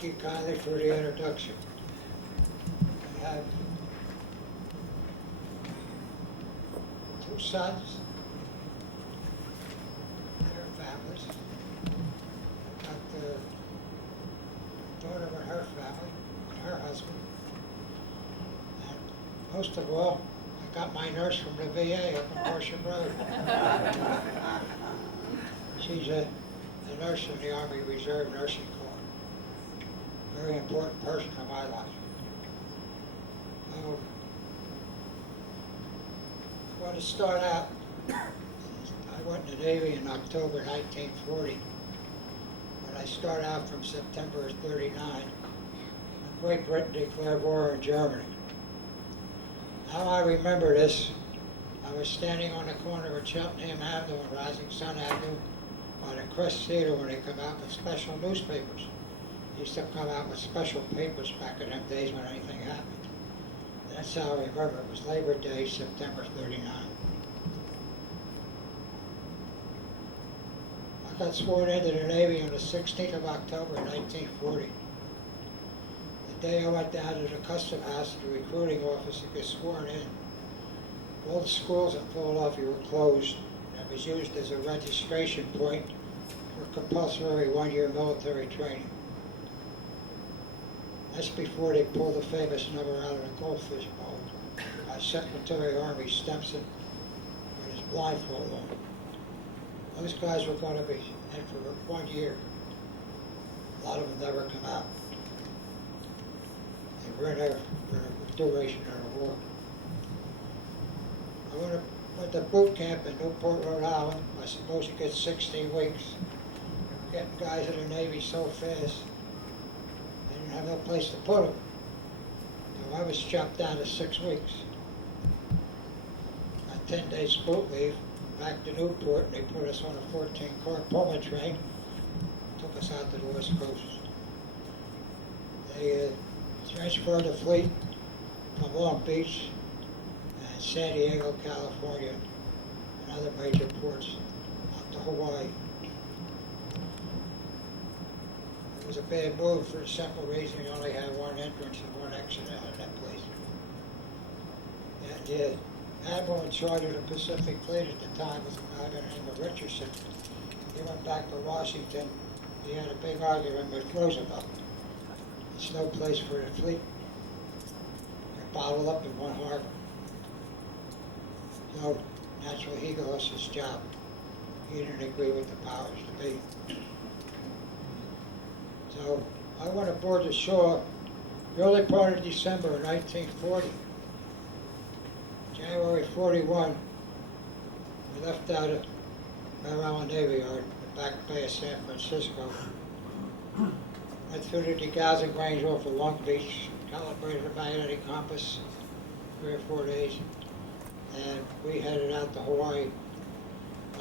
Thank you kindly for the introduction. I have two sons, their families. I've got the daughter with her family, with her husband. And most of all, I got my nurse from the VA up on Horsham Road. She's a nurse in the Army Reserve Nursing Corps. Very important person in my life. I want to start out, I went in the Navy in October 1940. When I start out from September of 39, Great Britain declared war on Germany. How I remember this, I was standing on the corner of Cheltenham Avenue and Rising Sun Avenue by the Crest Theater when they come out with special newspapers. They used to come out with special papers back in them days when anything happened. That's how I remember. It was Labor Day, September 39. I got sworn into the Navy on the 16th of October 1940. The day I went down to the Custom House, the recruiting office, to get sworn in. All the schools in Philadelphia were closed. It was used as a registration point for compulsory one-year military training. That's before they pulled the famous number out of the goldfish bowl by Secretary of Army Stimson with his blindfold on. Those guys were going to be in for 1 year. A lot of them never come out. They were in there for the duration of the war. I went to boot camp in Newport, Rhode Island. I was supposed to get 16 weeks. Getting guys in the Navy so fast, they didn't have no place to put them. So I was chopped down to 6 weeks. Got 10 days boot leave, back to Newport, and they put us on a 14-car Pullman train, took us out to the West Coast. They transferred the fleet from Long Beach and San Diego, California, and other major ports out to Hawaii. It was a bad move for the simple reason you only had one entrance and one exit out of that place. And the admiral in charge of the Pacific Fleet at the time was a guy by the name of Richardson. He went back to Washington. He had a big argument with Roosevelt. There's no place for the fleet. They're bottled up in one harbor. So naturally he lost his job. He didn't agree with the powers to be. So I went aboard the shore early part of December of 1940. January 41, we left out of Mare Island Navy Yard, the back bay of San Francisco. Went through the degaussing range off of Long Beach, calibrated a magnetic compass, 3 or 4 days, and we headed out to Hawaii.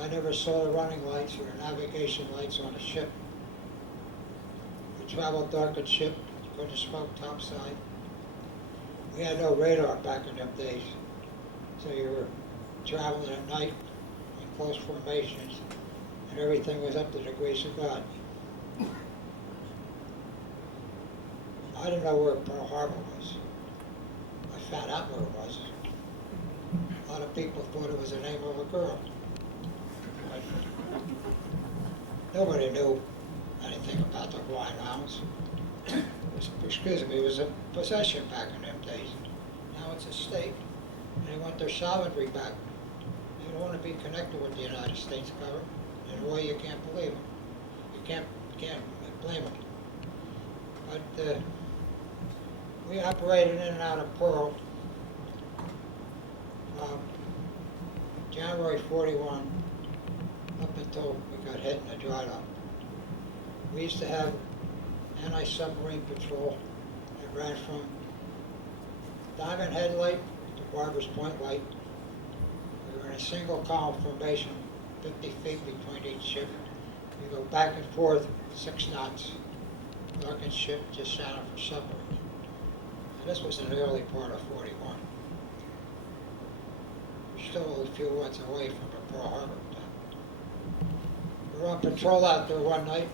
I never saw the running lights or the navigation lights on a ship. We traveled darkened ship, couldn't smoke topside. We had no radar back in them days, so you were traveling at night in close formations, and everything was up to the grace of God. I didn't know where Pearl Harbor was. I found out where it was. A lot of people thought it was the name of a girl. But nobody knew anything about the Hawaiian Islands. It was a possession back in them days. Now it's a state. And they want their sovereignty back. They don't want to be connected with the United States government in a way you can't believe them. You can't blame them. But we operated in and out of Pearl from January 41 up until we got hit in the dry dock. We used to have anti-submarine patrol that ran from Diamond Head Light to Barbers Point Light. We were in a single column formation, 50 feet between each ship. We go back and forth 6 knots. Darkened ship just sounded for submarines. And this was in the early part of 41. We're still a few months away from the Pearl Harbor attack. We were on patrol out there one night,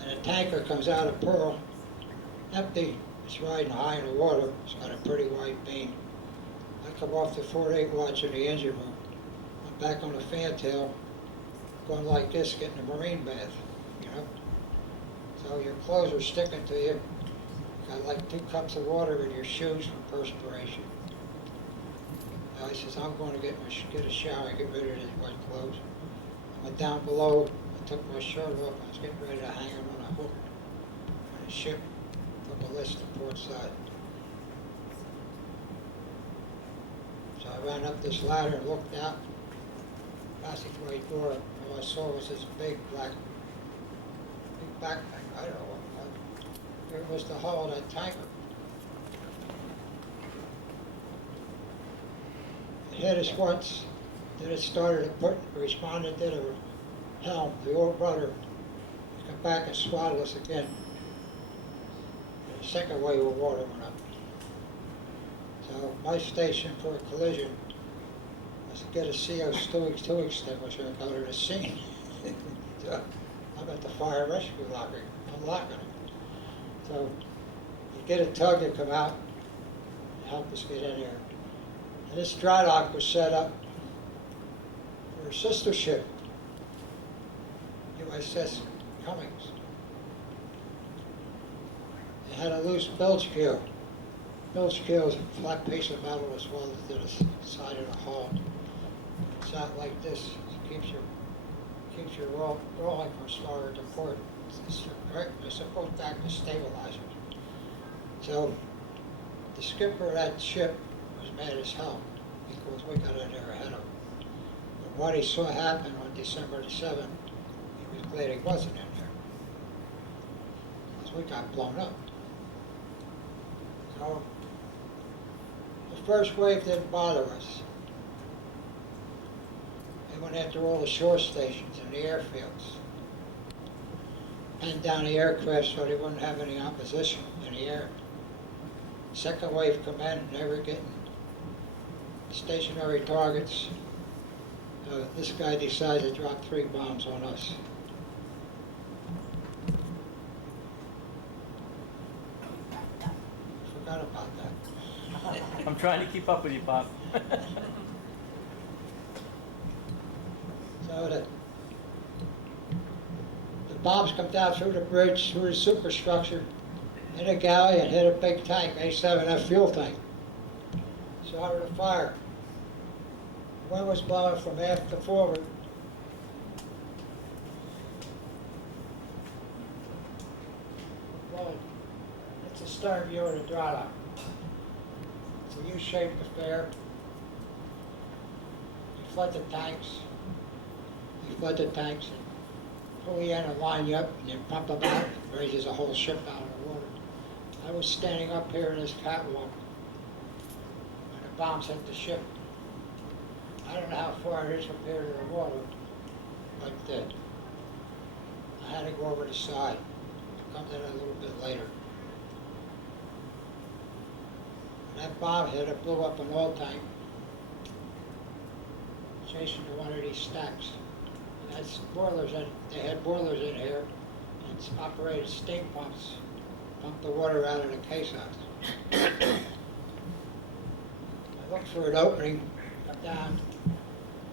and tanker comes out of Pearl, empty. It's riding high in the water. It's got a pretty wide beam. I come off the 4-8 watch in the engine room. I'm back on the fantail, going like this, getting a marine bath, you know. So your clothes are sticking to you. Got like 2 cups of water in your shoes from perspiration. Now I says, I'm going to get a shower and get rid of these wet clothes. I went down below, I took my shirt off, I was getting ready to hang them on a hook on the ship. Took a list to port side. So I ran up this ladder and looked out. Passageway door, all I saw was this big backpack. I don't know what. It was the hull of that tanker. It hit us once, then it started to responded to the helm, the old rudder. Come back and swallowed us again. And the second wave of water went up. So my station for a collision was to get a CO2 extinguisher and go to the scene. So I'm at the fire rescue locker, unlocking it. So you get a tug to come out and help us get in there. And this dry dock was set up for a sister ship, USS Cummings. It had a loose bilge keel. Bilge keel is a flat piece of metal as well as to the side of the hull. It's out like this. It keeps your rolling from starboard to port. It's supposed to act as stabilizers. So the skipper of that ship was mad as hell because we got in there ahead of him. But what he saw happen on December the 7th, he was glad he wasn't in there because we got blown up. So the first wave didn't bother us. They went after all the shore stations and the airfields. Pinned down the aircraft so they wouldn't have any opposition in the air. Second wave come in, they were getting stationary targets. This guy decided to drop 3 bombs on us. Forgot about that. I'm trying to keep up with you, Pop. So the bombs come down through the bridge, through the superstructure, in a galley and hit a big tank, A7F fuel tank. Started a fire. The wind was blowing from aft to forward. Blowing. It's a stern view of the dry dock. It's a U-shaped affair. You flood the tanks. You flood the tanks and pull you in and line you up and then pump them out. It raises a whole ship out of the water. I was standing up here in this catwalk when the bombs hit the ship. I don't know how far it is from here to the water, but I had to go over the side. It comes in a little bit later. When that bomb hit, it blew up an oil tank, chasing to one of these stacks. And that's boilers in, they had boilers in here, and it's operated steam pumps, pump the water out of the case house. I looked for an opening, come down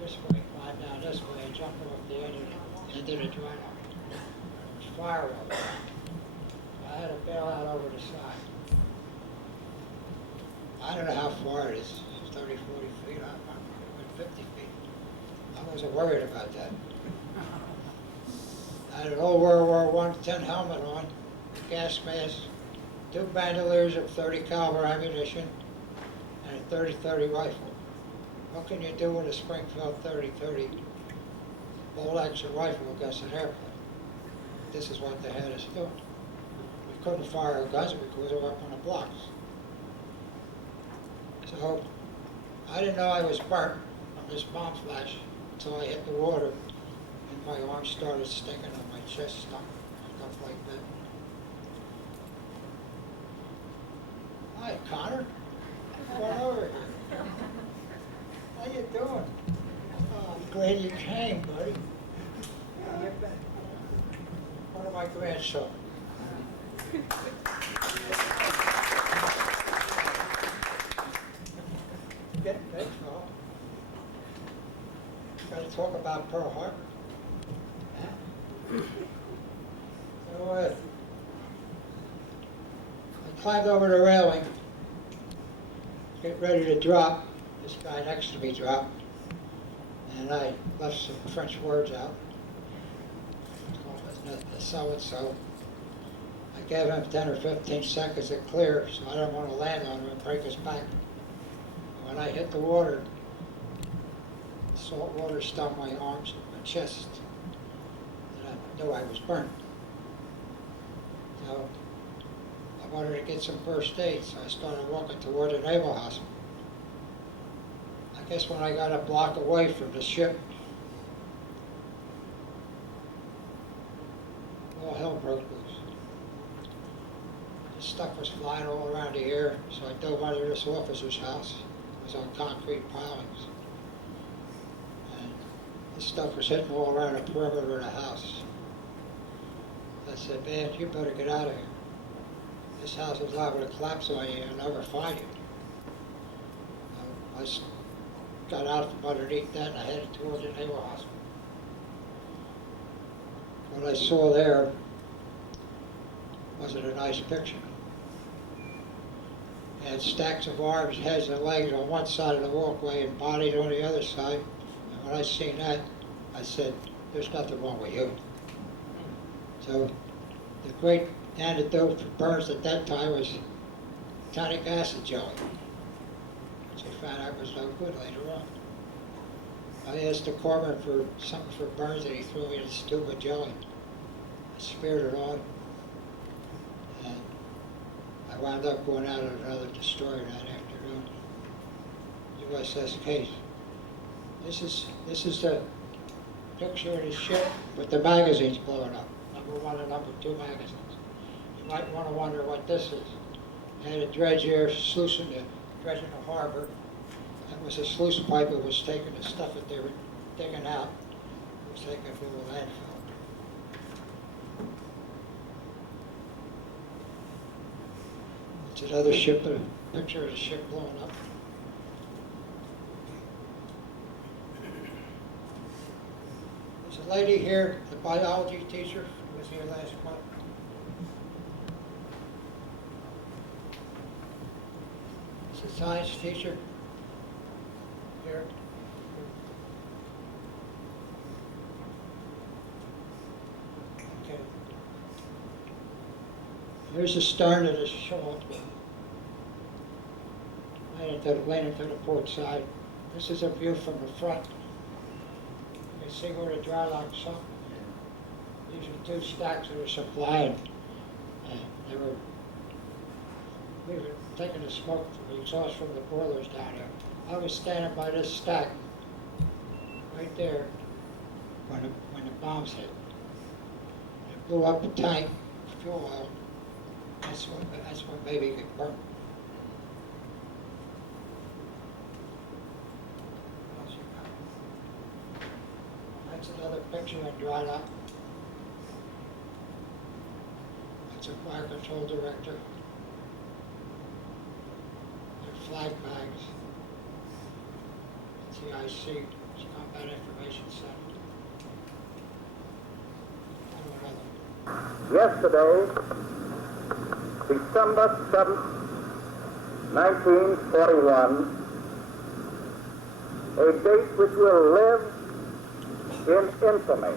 this way, climb down this way, and jump off the end of the dry dock. There's fire over there. I had to bail out over the side. I don't know how far it is, 30, 40 feet, I'm 50 feet. I wasn't worried about that. I had an old World War I 10 helmet on, gas mask, 2 bandoliers of 30 caliber ammunition, and a 30-30 rifle. What can you do with a Springfield 30-30 bolt-action rifle against an airplane? This is what they had us doing. We couldn't fire our guns because we were up on the blocks. So I didn't know I was burnt from this bomb flash until I hit the water and my arm started sticking on my chest, stuff like that. Hi, Connor. Come on over here. How you doing? Oh, I'm glad you came, buddy. One of my grandsons. Getting baseball. Got to talk about Pearl Harbor. Huh? So I climbed over the railing, get ready to drop. This guy next to me dropped, and I left some French words out. So-and-so. I gave him 10 or 15 seconds to clear, so I don't want to land on him and break his back. When I hit the water, salt water stung my arms and my chest, and I knew I was burnt. So I wanted to get some first aid, so I started walking toward the naval hospital. I guess when I got a block away from the ship, all hell broke loose. The stuff was flying all around the air, so I dove under this officer's house. It was on concrete pilings. And the stuff was hitting all around the perimeter of the house. I said, man, you better get out of here. This house is liable to collapse on you and I'll never find you. I got out from underneath that and I headed toward the naval hospital. What I saw there wasn't a nice picture. It had stacks of arms, heads, and legs on one side of the walkway and bodies on the other side. And when I seen that, I said, there's nothing wrong with you. So the great antidote for burns at that time was tonic acid jelly, which I found out was no good later on. I asked the corpsman for something for burns and he threw me this tube of jelly. I speared it on, and I wound up going out on another destroyer that afternoon, USS Case. This is the picture of the ship with the magazines blowing up, #1 and #2 magazines. You might want to wonder what this is. They had a dredge here dredging the harbor. That was a sluice pipe that was taking the stuff that they were digging out. It was taken to a landfill. It's another ship, a picture of the ship blowing up. There's a lady here, the biology teacher, who was here last month. It's a science teacher here. Okay. Here's the stern of the shawl. Leaning to the port side. This is a view from the front. You can see where the dry lock's up. These are 2 stacks of supply, and we were taking the smoke from the exhaust from the boilers down there. I was standing by this stack right there when the bombs hit. It blew up a tank of fuel oil. That's what baby could burn. That's another picture in dry dock. That's a fire control director. They're flag bags. TIC, it's Combat Information Center. Yesterday, December 7th, 1941, a date which will live in infamy.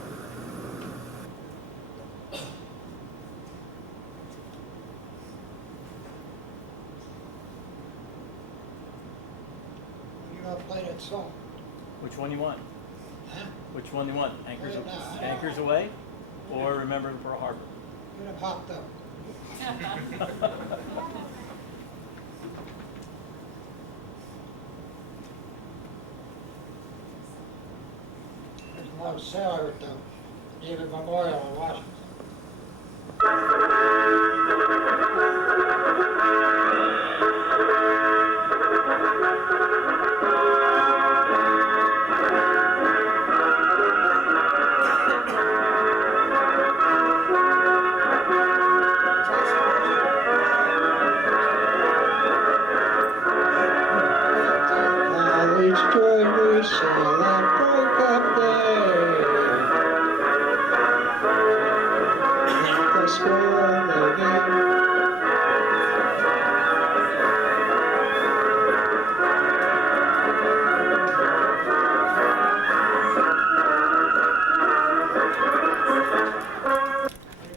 You don't play that song. Which one you want? Huh? Which one you want? Anchors, Play it now. Anchors Away or Remember Pearl Harbor? You'd have hopped up. There's a lot of sailor at the Navy Memorial in Washington. that breakup day. The score they gave.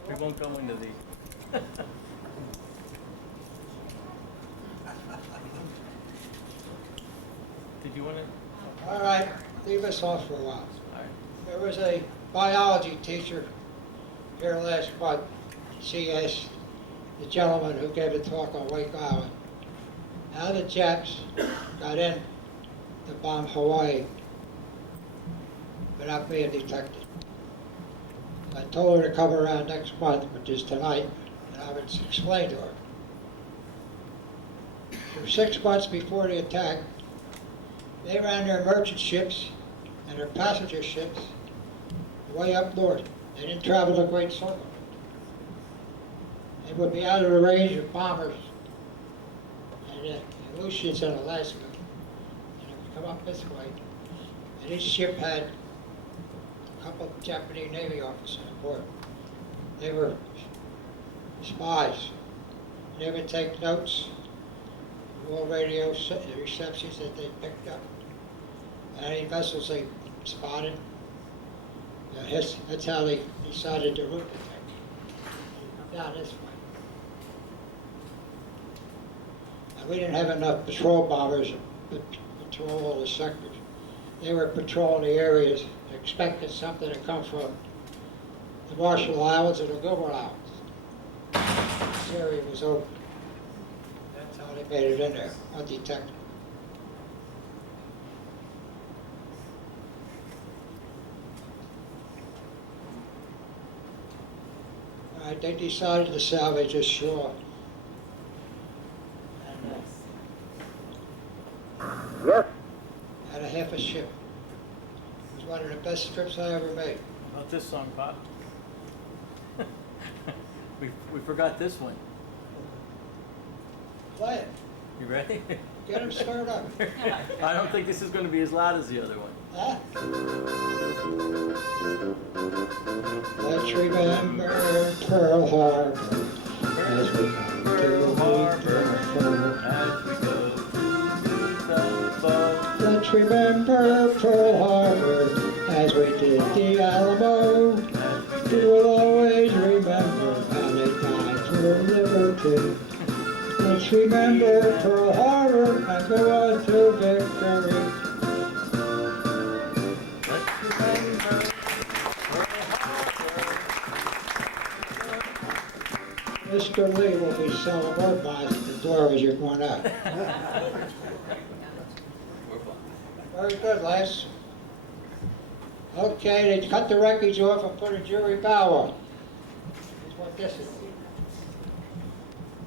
We won't go into the. Did you want to? All right, leave us off for a while. All right. There was a biology teacher here last month. She asked the gentleman who gave a talk on Wake Island how the Japs got in to bomb Hawaii without being detected. I told her to come around next month, which is tonight, and I would explain to her. For 6 months before the attack, they ran their merchant ships and their passenger ships way up north. They didn't travel the Great Circle. They would be out of the range of bombers and the Aleutians in Alaska. And they would come up this way. And each ship had a couple of Japanese Navy officers aboard. They were spies. They would take notes of all radio receptions that they picked up. Any vessels they spotted. That's how they decided to route the thing. Come down this way. And we didn't have enough patrol bombers to patrol all the sectors. They were patrolling the areas, expecting something to come from the Marshall Islands or the Gilbert Islands. This area was open. That's how they made it in there, undetected. All right, they decided to salvage this shore. And Yes. had a half a ship. It was one of the best trips I ever made. How about this song, Pop? we forgot this one. Play it. You ready? Get them stirred up. I don't think this is going to be as loud as the other one. Huh? Let's remember Pearl Harbor as we come to Pearl Harbor, as as we go to the boat. Let's remember Pearl Harbor as we did the Alamo. We will always remember how they died for liberty. Let's remember Pearl Harbor and go on to victory. Let's remember Pearl Harbor. Mr. Lee will be selling more bonds at the door as you're going out. Very good, lads. Okay, they cut the wreckage off and put a jury bow on. That's what this is.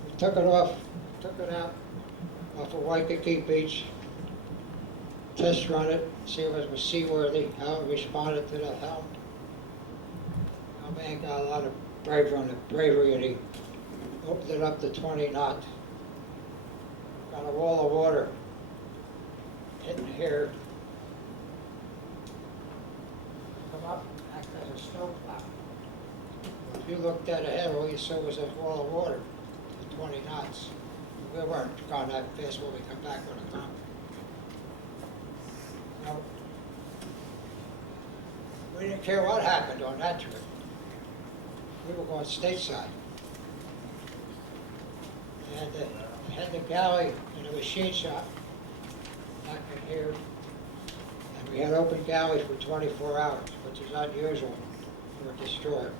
We took it out off of Waikiki Beach, test run it, see if it was seaworthy, how it responded to the helm. Our man got a lot of bravery and he opened it up to 20 knots. Got a wall of water hitting here. Come up, act as a snowplow. If you looked dead ahead, all you saw was a wall of water at 20 knots. We weren't going that fast when we come back on the top. No. We didn't care what happened on that trip. We were going stateside. And had the galley in the machine shop back in here. And we had open galleys for 24 hours, which is unusual for a destroyer.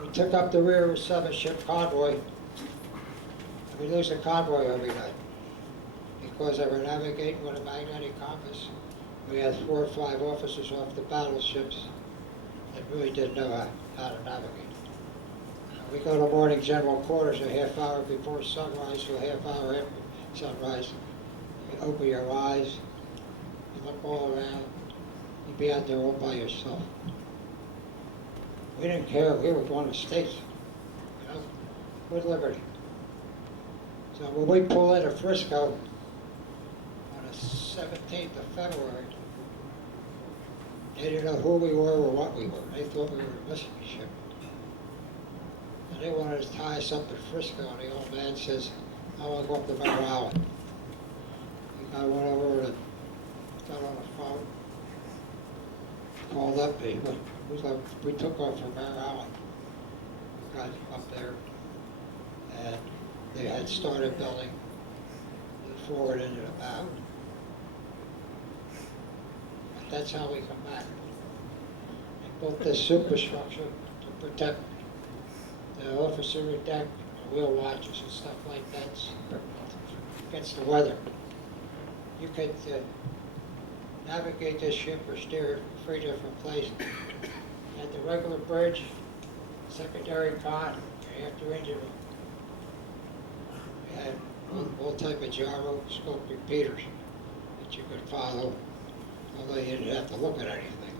We took up the rear of a 7-ship convoy. And we lose the convoy every night because they were navigating with a magnetic compass. We had 4 or 5 officers off the battleships that really didn't know how to navigate. We go to morning general quarters a half hour before sunrise to a half hour after sunrise. You open your eyes, you look all around, you'd be out there all by yourself. We didn't care, we were going to states, you know, with liberty. So when we pull into Frisco on a 17th of February. They didn't know who we were or what we were. They thought we were a missing ship. And they wanted to tie us up at Frisco, and the old man says, I want to go up to Mare Island. The guy went over and got on the phone, called up, he went, we took off from Mare Island. We got up there, and they had started building the forward end of the bow. But that's how we come back. They built this superstructure to protect the officer deck, the wheel watches and stuff like that against the weather. You could navigate this ship or steer it from 3 different places. You had the regular bridge, secondary con, and after engine room. You had all type of gyroscope repeaters that you could follow, although you didn't have to look at anything.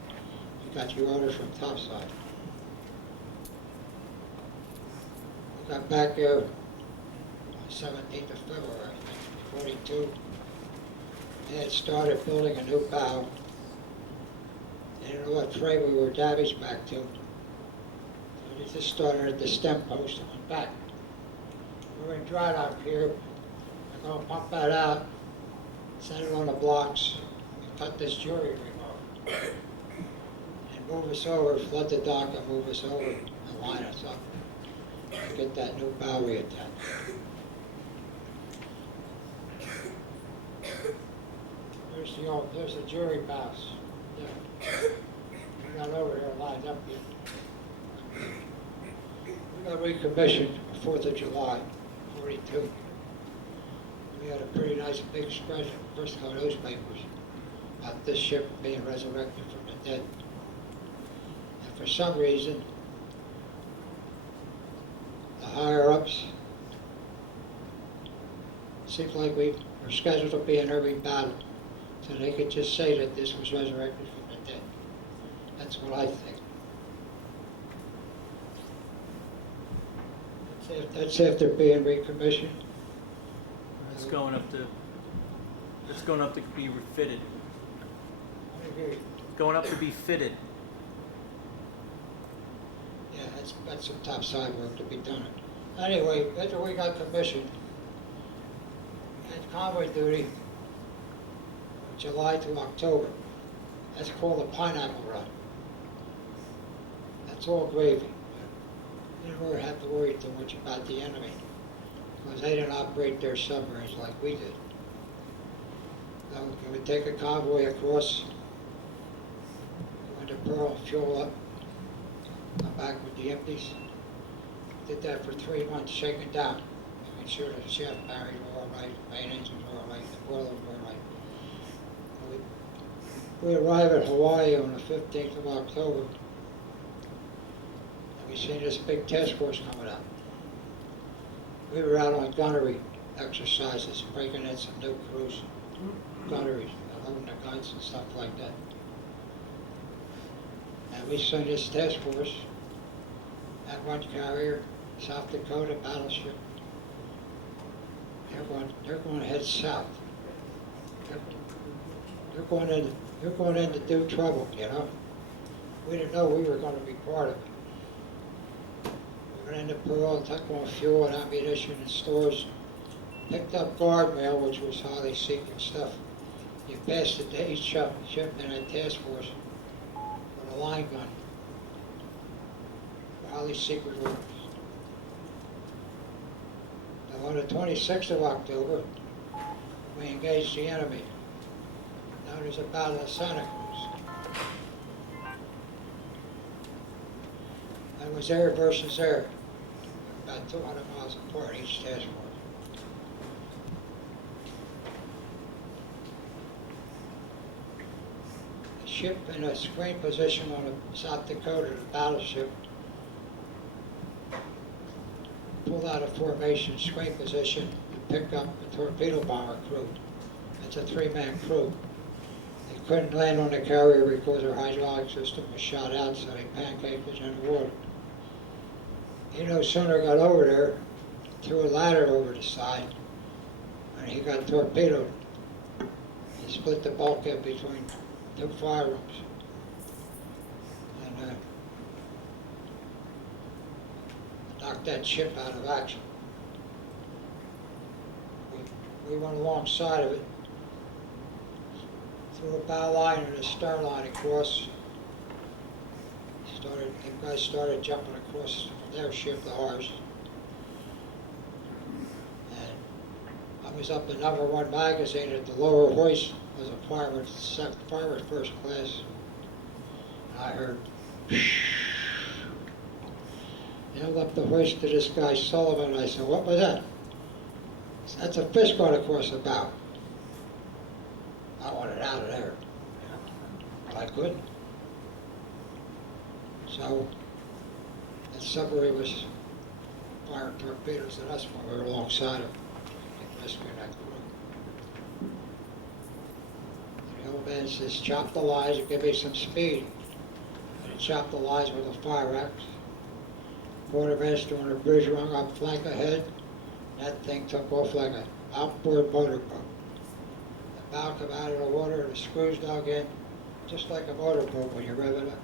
You got your orders from topside. We got back here on 17th of February, 1942. They had started building a new bow. They didn't know what trade we were damaged back to. So they just started at the stem post and went back. We're in dry dock here. They're going to pump that out, set it on the blocks, and cut this jury ring off. And move us over, flood the dock and move us over and line us up. And get that new bow reattached. There's the jury bows. Yeah. We're not over here lined up yet. We got recommissioned on 4th of July, 42. We had a pretty nice big spread in Frisco newspapers about this ship being resurrected from the dead. And for some reason, the higher-ups seemed like we were scheduled to be in every battle. So they could just say that this was resurrected from the dead. That's what I think. That's after being recommissioned. It's going up to be refitted. I agree. Going up to be fitted. Yeah, that's some top side work to be done. Anyway, after we got commissioned, we had convoy duty July to October. That's called a pineapple run. That's all gravy. You didn't really have to worry too much about the enemy because they didn't operate their submarines like we did. So we would take a convoy across, go into Pearl, fuel up, come back with the empties. Did that for 3 months, shaking down, making sure the shaft barriers were all right, the main engines were all right, the boilers were all right. We arrived at Hawaii on the 15th of October, and we seen this big task force coming up. We were out on gunnery exercises, breaking in some new crews, gunneries, loading the guns and stuff like that. And we seen this task force at one carrier, South Dakota battleship. They're going to head south. They're going in to do trouble, you know. We didn't know we were going to be part of it. We went into Pearl, took on fuel and ammunition and stores, picked up guardrail, which was highly secret stuff. You passed it to each ship in that task force with a line gun. Highly secret orders. Now on the 26th of October, we engaged the enemy. Now there's a battle of Santa Cruz. It was air versus air, about 200 miles apart each task force. The ship in a screen position on the South Dakota, the battleship, pulled out of formation, screen position, to pick up the torpedo bomber crew. That's a 3-man crew. They couldn't land on the carrier because their hydraulic system was shot out, so they pancaked it in the water. He no sooner got over there, threw a ladder over the side, and he got torpedoed. They split the bulkhead between two fire rooms. And knocked that ship out of action. We went alongside of it, threw a bow line and a stern line across. The guys started jumping across from their ship to ours. And I was up in #1 magazine at the lower hoist. I was a fireman first class. And I heard, held up the hoist to this guy Sullivan, and I said, "What was that?" He said, "That's a fish going across the bow." I wanted out of there, but I couldn't. So that submarine was firing torpedoes at us when we were alongside him, rescuing that crew. The old man says, "Chop the lines and give me some speed." And he chopped the lines with a fire axe. Quartermaster on a bridge rung up flank ahead. That thing took off like an outboard motorboat. The bow came out of the water and the screws dug in, just like a motorboat when you rev it up.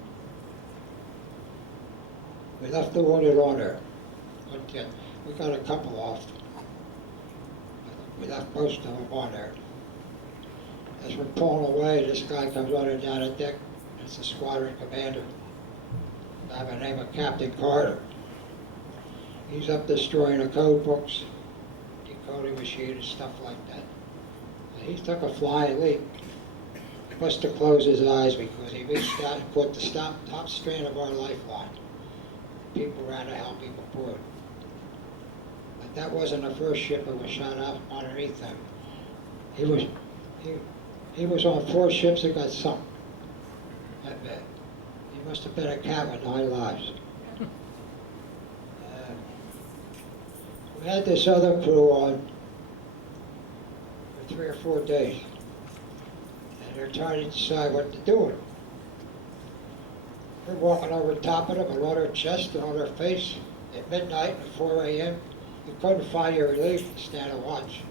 We left the wounded on there. We got a couple off. We left most of them on there. As we're pulling away, this guy comes running down the deck. It's the squadron commander. By the name of Captain Carter. He's up destroying the code books, decoding machine and stuff like that. And he took a flying leap. He must have closed his eyes because he reached out and put the top strand of our lifeline. People ran to help him aboard. But that wasn't the first ship that was shot out underneath them. He was on 4 ships that got sunk. That bad. He must have been a cat with 9 lives. We had this other crew on for 3 or 4 days, and they're trying to decide what to do with them. We're walking over the top of them and on their chest and on their face at midnight at 4 a.m. You couldn't find your relief and stand and watch.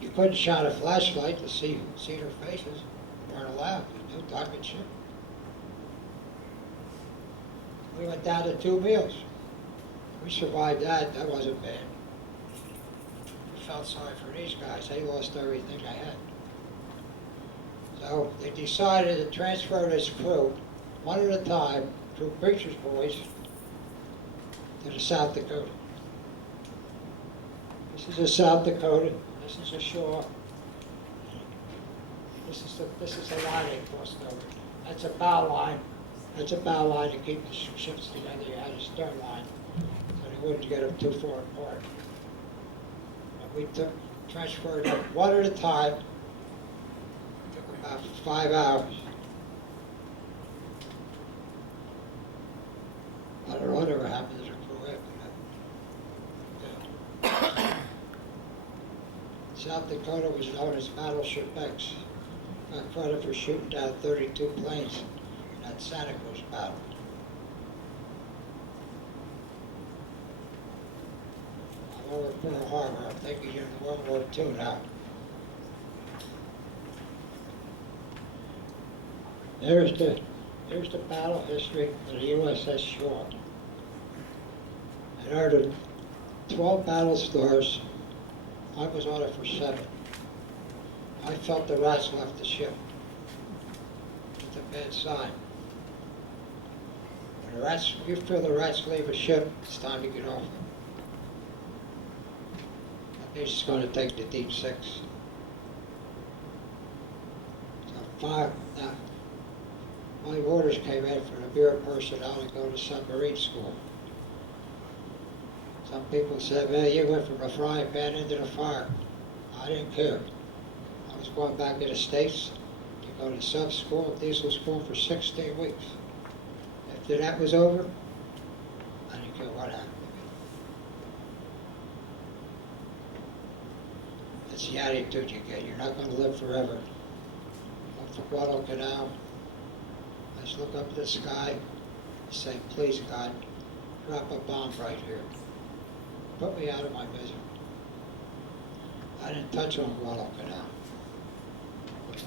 You couldn't shine a flashlight to see their faces. You weren't allowed. You knew time and ship. We went down to 2 meals. We survived that. That wasn't bad. We felt sorry for these guys. They lost everything they had. So they decided to transfer this crew, one at a time, through preacher's boys, to the South Dakota. This is the South Dakota. This is the shore. This is the line they crossed over. That's a bow line. That's a bow line to keep the ships together. You had a stern line, so they wouldn't get them too far apart. But we transferred them one at a time. Took about 5 hours. I don't know whatever happened to the crew after that. South Dakota was known as Battleship X. Got credit for shooting down 32 planes in that Santa Cruz battle. I'm over Pearl Harbor. I'm thinking you're in World War II now. Here's the battle history of the USS Shaw. It earned 12 battle stars. I was on it for 7. I felt the rats left the ship. It's a bad sign. When you feel the rats leave a ship, it's time to get off it. That means it's going to take the deep 6. So now, my orders came in for the Bureau personnel to go to submarine school. Some people said, "Man, you went from a frying pan into the fire." I didn't care. I was going back to the States to go to sub school, diesel school for 16 weeks. After that was over, I didn't care what happened to me. That's the attitude you get. You're not going to live forever. Look for Guadalcanal. I just look up at the sky and say, "Please, God, drop a bomb right here. Put me out of my misery." I didn't touch on Guadalcanal.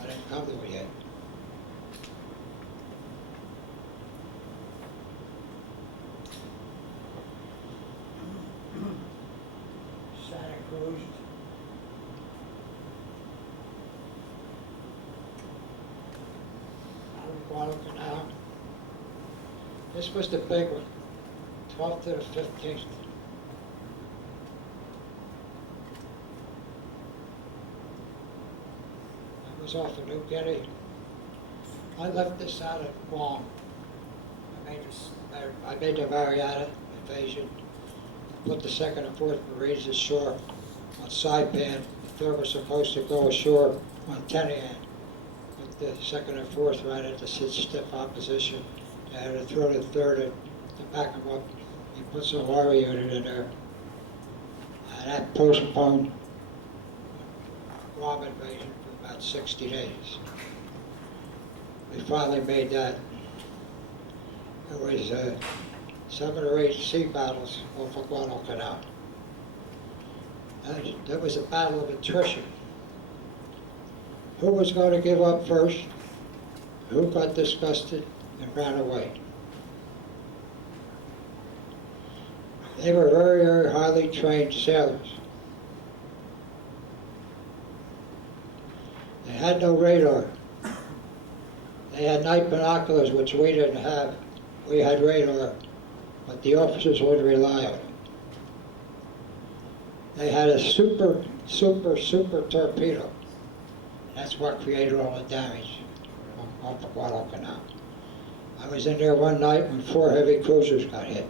I didn't come to it yet. Santa Cruz. Out of Guadalcanal. This was the big one, 12th to the 15th. That was off of New Guinea. I left this out at Guam. I made the Mariana invasion. Put the 2nd and 4th Marines ashore on Saipan. The 3rd was supposed to go ashore on Tinian. But the 2nd and 4th ran into stiff opposition. They had to throw the 3rd in to back them up. He put some Army unit in there. And that postponed Guam invasion for about 60 days. We finally made that. It was 7 or 8 sea battles off of Guadalcanal. And there was a battle of attrition. Who was going to give up first? Who got disgusted and ran away? They were very, very highly trained sailors. They had no radar. They had night binoculars, which we didn't have. We had radar, but the officers wouldn't rely on it. They had a super torpedo. That's what created all the damage off of Guadalcanal. I was in there one night when 4 heavy cruisers got hit.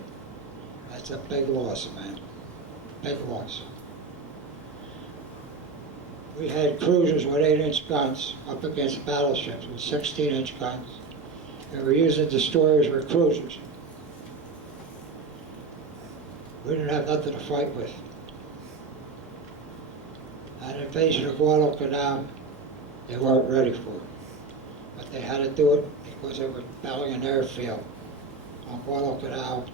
That's a big loss, man. Big loss. We had cruisers with 8-inch guns up against battleships with 16-inch guns. They were using destroyers or cruisers. We didn't have nothing to fight with. That invasion of Guadalcanal, they weren't ready for it. But they had to do it because they were battling an airfield on Guadalcanal,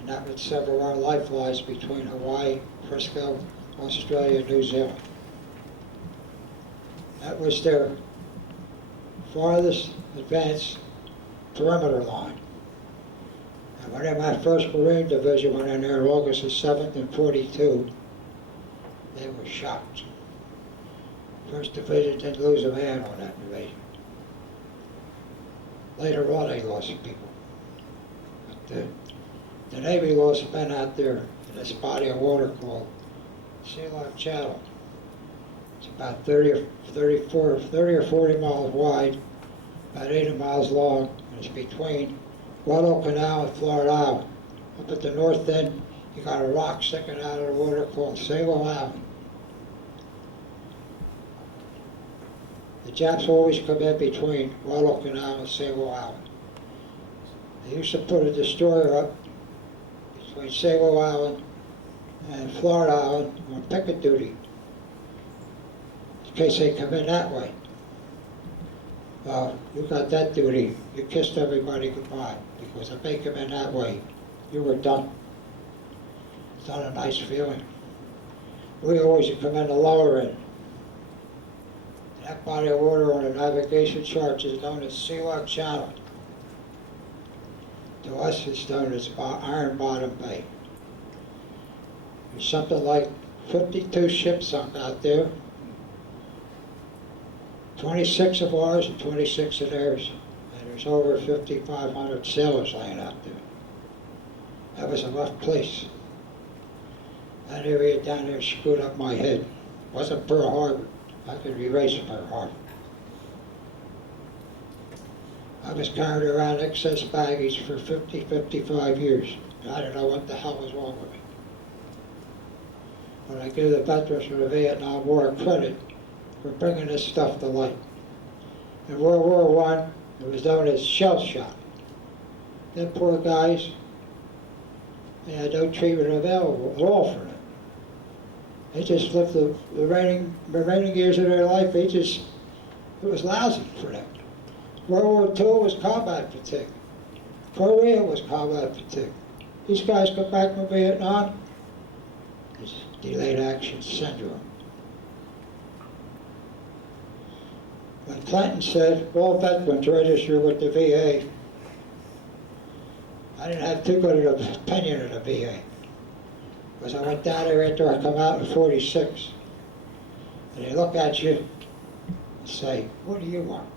and that would sever our lifelines between Hawaii, Frisco, Australia, and New Zealand. That was their farthest advanced perimeter line. And when my 1st Marine Division went in there August the 7th in 42, they were shocked. 1st Division didn't lose a man on that invasion. Later on they lost people. But the Navy lost men out there in this body of water called Sealock Channel. It's about 30 or 40 miles wide, about 80 miles long, and it's between Guadalcanal and Florida Island. Up at the north end, you got a rock sticking out of the water called Sable Island. The Japs always come in between Guadalcanal and Sable Island. They used to put a destroyer up between Sable Island and Florida Island on picket duty, in case they come in that way. Well, you got that duty, you kissed everybody goodbye, because if they come in that way, you were done. It's not a nice feeling. We always come in the lower end. That body of water on the navigation charts is known as Sealock Channel. To us, it's known as Iron Bottom Bay. There's something like 52 ships sunk out there. 26 of ours and 26 of theirs. And there's over 5,500 sailors laying out there. That was a rough place. That area down there screwed up my head. It wasn't Pearl Harbor. I could erase Pearl Harbor. I was carrying around excess baggage for 55 years. And I don't know what the hell was wrong with me. But I give the veterans from the Vietnam War credit for bringing this stuff to light. In World War I, it was known as shell shock. Them poor guys, they had no treatment available at all for them. They just lived the remaining years of their life, it was lousy for them. World War II was combat fatigue. Korea was combat fatigue. These guys come back from Vietnam, it's delayed action syndrome. When Clinton said all veterans register with the VA, I didn't have too good of an opinion of the VA. Because I went down there after I come out in 46. And they look at you and say, what do you want?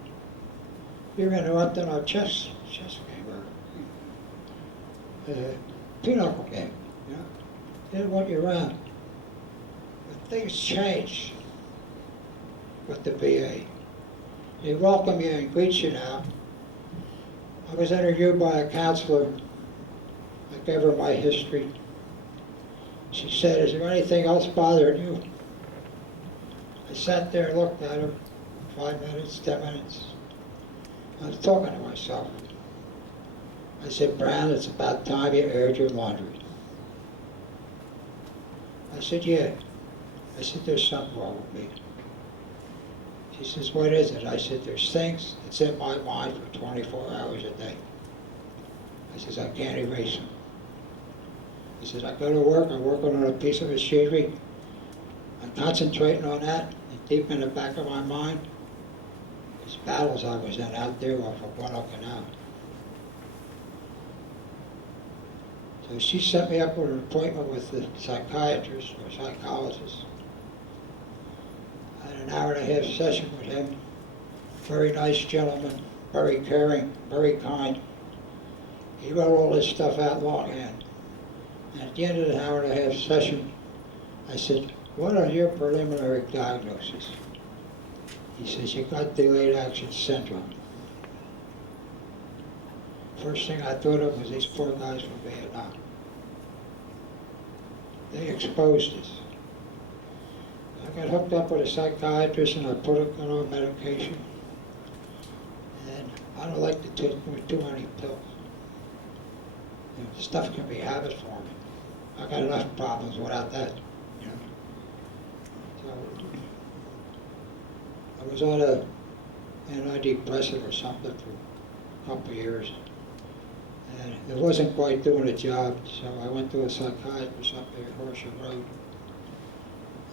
You're interrupting our chess game or pinochle game. You know? They didn't want you around. But things changed with the VA. They welcome you and greet you now. I was interviewed by a counselor. I gave her my history. She said, is there anything else bothering you? I sat there and looked at her, 5 minutes, 10 minutes. I was talking to myself. I said, Brown, it's about time you aired your laundry. I said, yeah. I said, there's something wrong with me. She says, what is it? I said, there's things that's in my mind for 24 hours a day. I says, I can't erase them. I says, I go to work, I'm working on a piece of machinery. I'm concentrating on that, and deep in the back of my mind, these battles I was in out there off of Guadalcanal. So she set me up with an appointment with the psychiatrist or psychologist. I had an hour and a half session with him. Very nice gentleman, very caring, very kind. He wrote all this stuff out longhand. And at the end of the hour and a half session, I said, what are your preliminary diagnoses? He says, you got delayed action syndrome. First thing I thought of was these poor guys from Vietnam. They exposed us. I got hooked up with a psychiatrist and I put it on medication. And I don't like to take too many pills. You know, stuff can be habit forming. I got enough problems without that. You know? So I was on a antidepressant or something for a couple of years. And it wasn't quite doing the job, so I went to a psychiatrist up there at Horsham Road.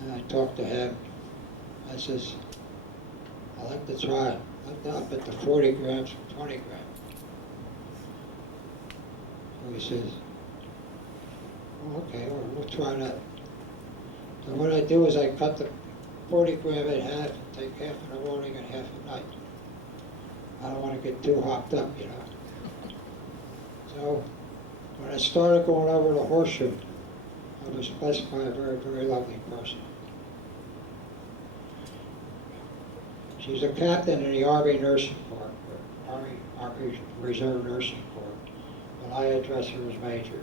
And I talked to him. I says, I'd like to try it. I'd up at the 40 grams for 20 grams. So he says, oh, okay, well, we'll try that. So what I do is I cut the 40 gram in half and take half in the morning and half at night. I don't want to get too hopped up, you know. So when I started going over to Horseshoe, I was blessed by a very, very lovely person. She's a captain in the Army Nursing Corps, Army Reserve Nursing Corps, but I address her as Major.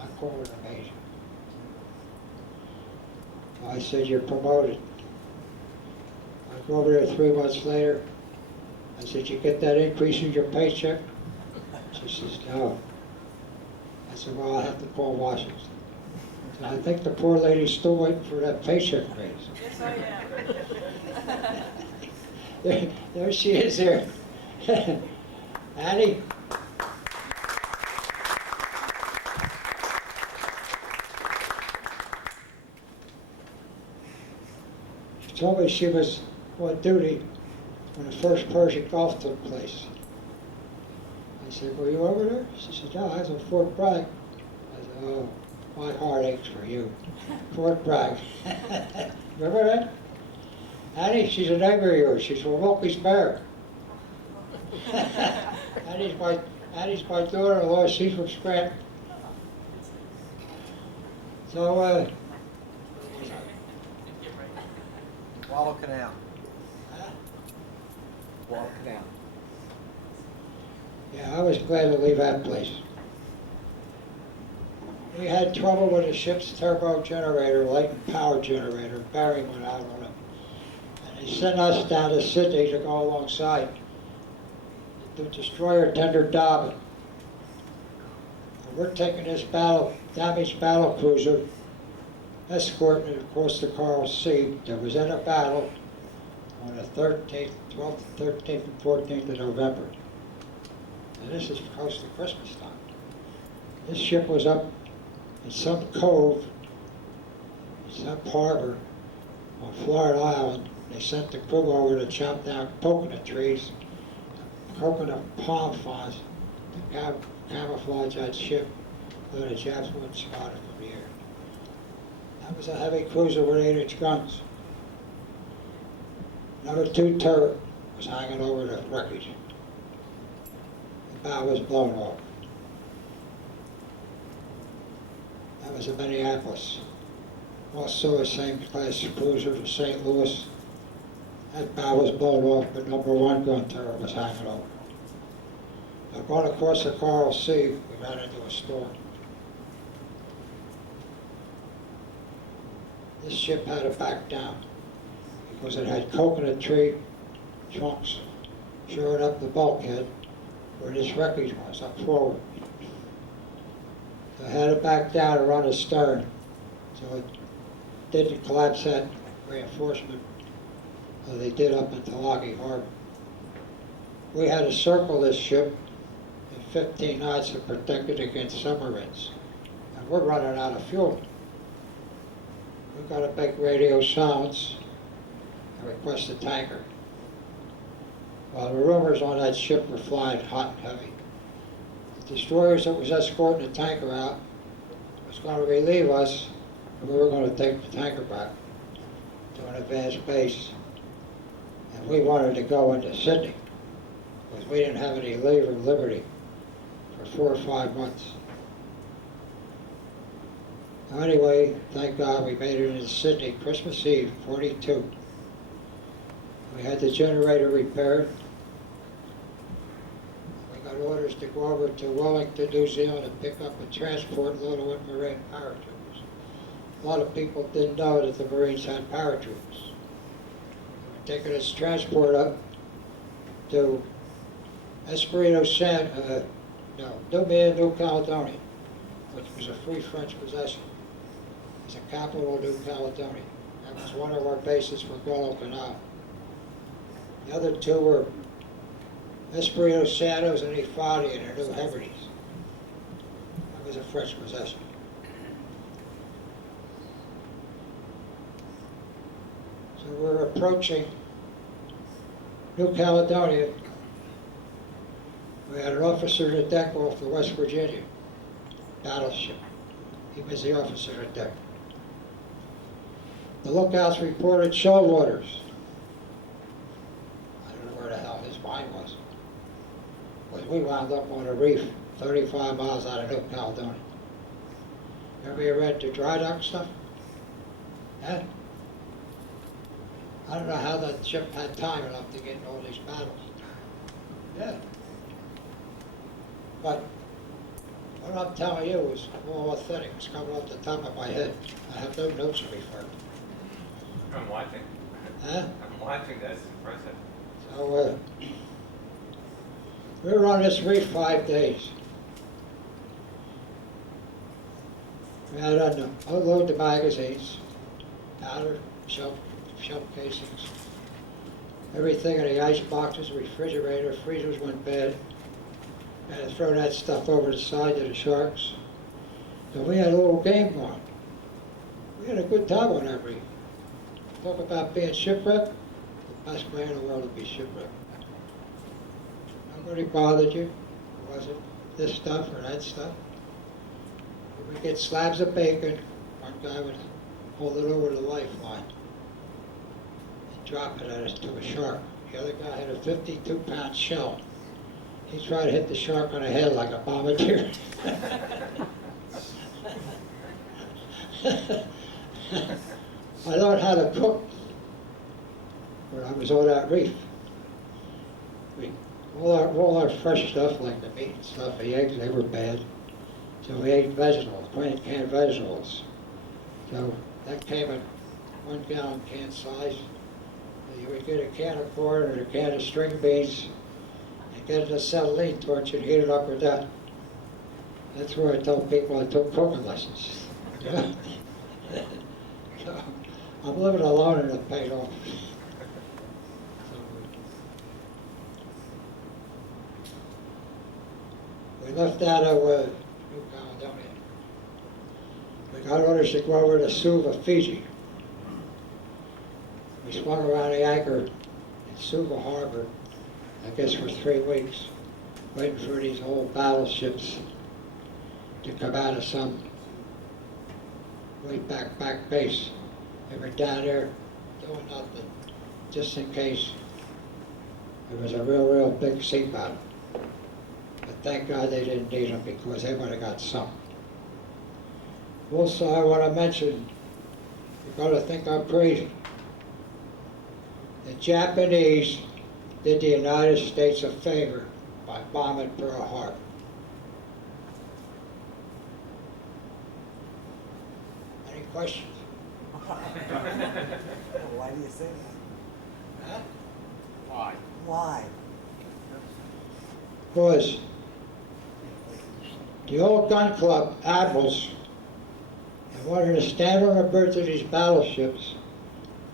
I call her the Major. I said, you're promoted. I go over there 3 months later. I said, you get that increase in your paycheck? She says, no. I said, well, I'll have to call Washington. So I think the poor lady's still waiting for that paycheck raise. Yes, I am. There she is there. Annie? She told me she was on duty when the first Persian Gulf took place. I said, were you over there? She said, no, I was in Fort Bragg. I said, oh, my heart aches for you. Fort Bragg. Remember that? Annie, she's a neighbor of yours. She's from Wilkes-Barre. Annie's my daughter-in-law. She's from Scranton. So, Guadalcanal. huh? Guadalcanal. Yeah, I was glad to leave that place. We had trouble with the ship's turbo generator, light and power generator. Bearing went out on it. And they sent us down to Sydney to go alongside. The destroyer tender Dobbin. And we're taking this damaged battle cruiser, escorting it across the Coral Sea that was in a battle on the 13th, 12th, 13th, and 14th of November. And this is close to Christmas time. This ship was up in some cove, some harbor on Florida Island, They sent the crew over to chop down coconut trees, coconut palm fronds, to camouflage that ship so the Japs wouldn't spot it from the air. That was a heavy cruiser with 8-inch guns. Number 2 turret was hanging over the wreckage. The bow was blown off. That was in Minneapolis. Also a same class cruiser to St. Louis. That bow was blown off, but number 1 gun turret was hanging over. Now going across the Coral Sea, we ran into a storm. This ship had to back down because it had coconut tree trunks shoring up the bulkhead where this wreckage was, up forward. So it had to back down and run astern, so it didn't collapse that reinforcement as they did up in Tulagi Harbor. We had to circle this ship in 15 knots to protect it against submarines, and we're running out of fuel. We got a big radio silence and request a tanker. Well, the rumors on that ship were flying hot and heavy. The destroyers that was escorting the tanker out was going to relieve us, and we were going to take the tanker back to an advanced base. And we wanted to go into Sydney because we didn't have any leave or liberty for 4 or 5 months. Now anyway, thank God we made it into Sydney Christmas Eve, 42. We had the generator repaired. We got orders to go over to Wellington, New Zealand and pick up a transport load with Marine paratroopers. A lot of people didn't know that the Marines had paratroopers. They were taking this transport up to New Caledonia, which was a free French possession. It's the capital of New Caledonia. That was one of our bases for Guadalcanal. The other 2 were Espiritu Santos and Ifadi and the New Hebrides. That was a French possession. So we're approaching New Caledonia. We had an officer of the deck off the West Virginia battleship. He was the officer of the deck. The lookouts reported shoal waters. I don't know where the hell his mind was. But we wound up on a reef 35 miles out of New Caledonia. Ever read the dry dock stuff? Yeah? I don't know how that ship had time enough to get in all these battles. Yeah. But what I'm telling you is all authentic. It's coming off the top of my head. I have no notes to refer to. I'm watching. Huh? I'm watching. That's impressive. So we were on this reef 5 days. We had to unload the magazines, powder, shell casings, everything in the ice boxes, refrigerator, freezers went bad. And throw that stuff over the side to the sharks. So we had a little game going. We had a good time on that reef. Talk about being shipwrecked, the best way in the world to be shipwrecked. Nobody bothered you. It wasn't this stuff or that stuff. We'd get slabs of bacon. One guy would hold it over the lifeline and drop it at us to a shark. The other guy had a 52-pound shell. He tried to hit the shark on the head like a bombardier. I learned how to cook when I was on that reef. All our fresh stuff, like the meat and stuff, the eggs, they were bad. So we ate vegetables, canned vegetables. So that came in 1 gallon can size. You would get a can of corn or a can of string beans and get an acetylene torch and heat it up with that. That's where I tell people I took cooking lessons. So I'm living alone and it paid off. We left out of New Caledonia. We got orders to go over to Suva, Fiji. We swung around the anchor in Suva Harbor, I guess for 3 weeks, waiting for these old battleships to come out of some way back base. They were down there doing nothing, just in case there was a real big sea battle. But thank God they didn't need them because they would have got sunk. Also, I want to mention, you're going to think I'm crazy. The Japanese did the United States a favor by bombing Pearl Harbor. Any questions? Why do you say that? Huh? Why? Why? Because the old gun club admirals wanted to stand on the bridge of these battleships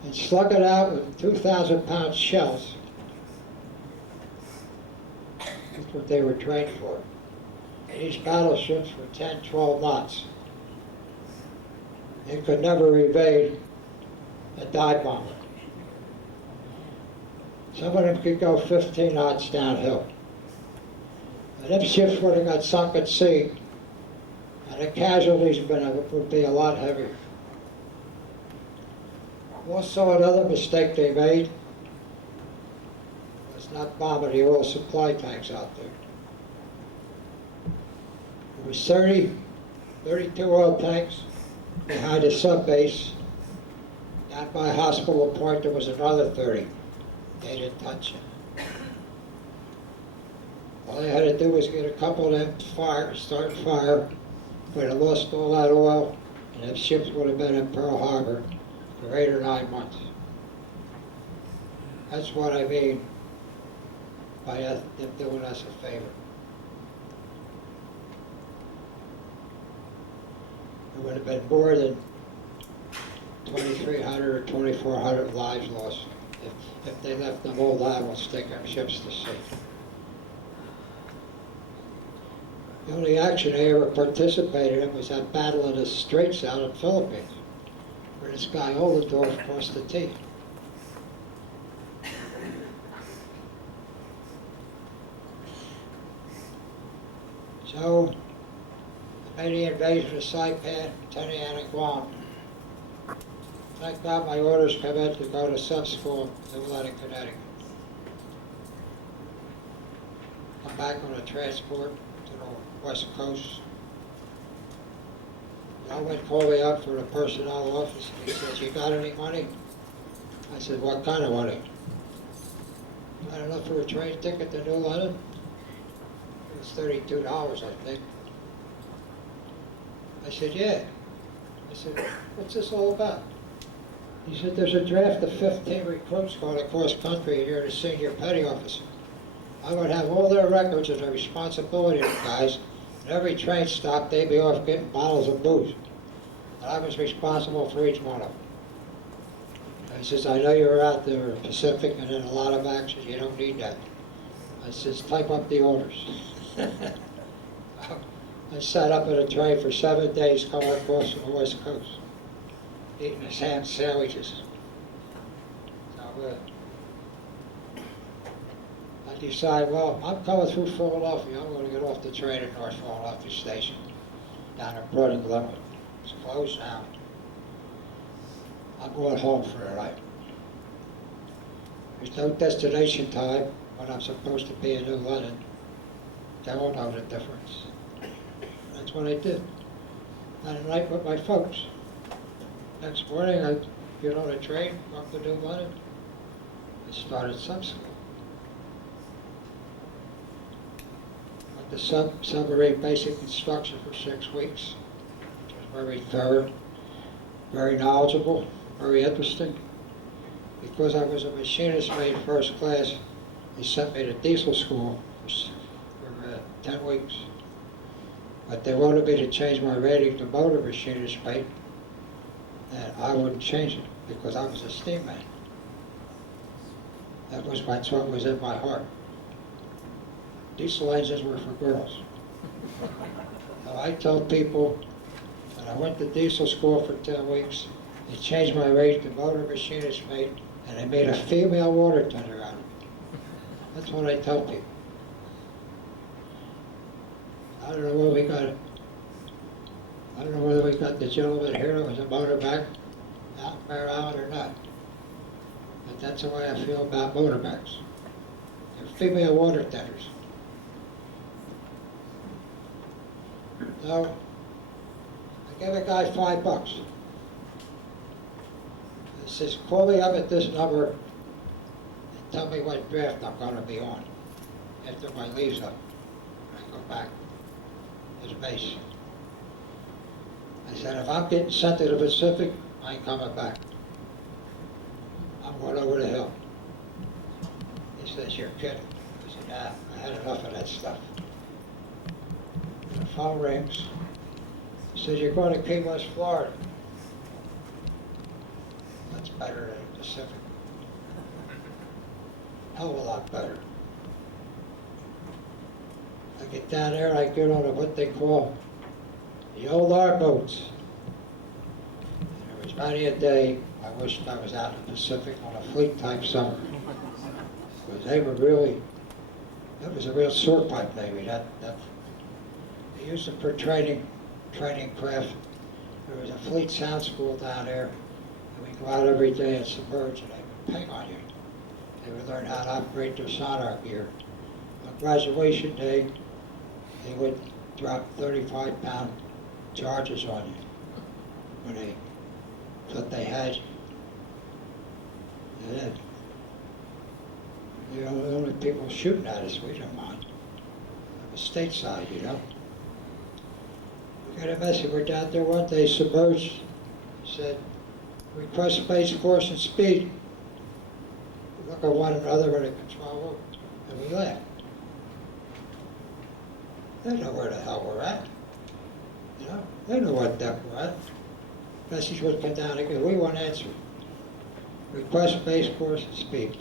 and slug it out with 2,000-pound shells. That's what they were trained for. And these battleships were 10, 12 knots. They could never evade a dive bomber. Some of them could go 15 knots downhill. And them ships would have got sunk at sea, and the casualties would be a lot heavier. Also, another mistake they made was not bombing the oil supply tanks out there. There was 32 oil tanks behind a sub-base. Down by Hospital Point, there was another 30. They didn't touch it. All they had to do was get a couple of them start fire. We'd have lost all that oil, and them ships would have been in Pearl Harbor for 8 or 9 months. That's what I mean by them doing us a favor. There would have been more than 2,300 or 2,400 lives lost if they left them old admirals take them ships to sea. The only action I ever participated in was that battle in the Straits out in the Philippines, where this guy Oldendorf crossed the T. So, I made the invasion of Saipan, Tinian, and Guam. Thank God my orders come in to go to sub school in Atlantic, Connecticut. I'm back on a transport to the West Coast. Yelwin called me up from the personnel office and he said, "You got any money?" I said, "What kind of money?" "Not enough for a train ticket to New London?" It was $32, I think. I said, "Yeah." I said, "What's this all about?" He said, "There's a draft of 15 recruits going across country and you're the senior petty officer. I would have all their records and the responsibility of the guys. And every train stop, they'd be off getting bottles of booze. And I was responsible for each one of them." I says, "I know you were out there in the Pacific and in a lot of action. You don't need that." I says, "Type up the orders." I sat up in a train for 7 days coming across from the West Coast, eating his ham sandwiches. So, I decide, well, I'm coming through Philadelphia. I'm going to get off the train at North Philadelphia Station, down at Broad and Glenwood. It's closed now. I'm going home for the night. There's no destination time when I'm supposed to be in New London. They won't know the difference. That's what I did. I had a night with my folks. Next morning, I get on a train, up to New London. I started sub school. Went to submarine basic instruction for 6 weeks. It was very thorough, very knowledgeable, very interesting. Because I was a machinist mate first class, they sent me to diesel school for 10 weeks. But they wanted me to change my rating to motor machinist mate, and I wouldn't change it because I was a steam man. That's what was in my heart. Diesel engines were for girls. Now, I tell people that I went to diesel school for 10 weeks, they changed my rating to motor machinist mate, and they made a female water tender out of it. That's what I tell people. I don't know where we got it. I don't know whether we got the gentleman here that was a motorbike out in Bear Island or not. But that's the way I feel about motorbikes. They're female water tenders. So, I gave a guy $5. He says, call me up at this number and tell me what draft I'm gonna be on after my leave's up. I go back to the base. I said, if I'm getting sent to the Pacific, I ain't coming back. I'm going over the hill. He says, you're kidding. I said, nah, I had enough of that stuff. And the phone rings. He says, you're going to Key West, Florida. That's better than the Pacific. Hell of a lot better. I get down there, I get on what they call the old R boats. And there was many a day I wished I was out in the Pacific on a fleet type summer. Because they were really, that was a real sword pipe Navy. They used them for training craft. There was a fleet sound school down there, and we'd go out every day and submerge, and they would ping on you. They would learn how to operate their sonar gear. On graduation day, they would drop 35-pound charges on you when they thought they had you. And then, the only people shooting at us, we didn't mind. It was stateside, you know. We got a message, we're down there one day, submerged. He said, request space, course, and speed. We look at one another in the control room, and we laugh. They know where the hell we're at. You know, they know what depth we're at. Message would come down again, we want answer. Request base course and speed.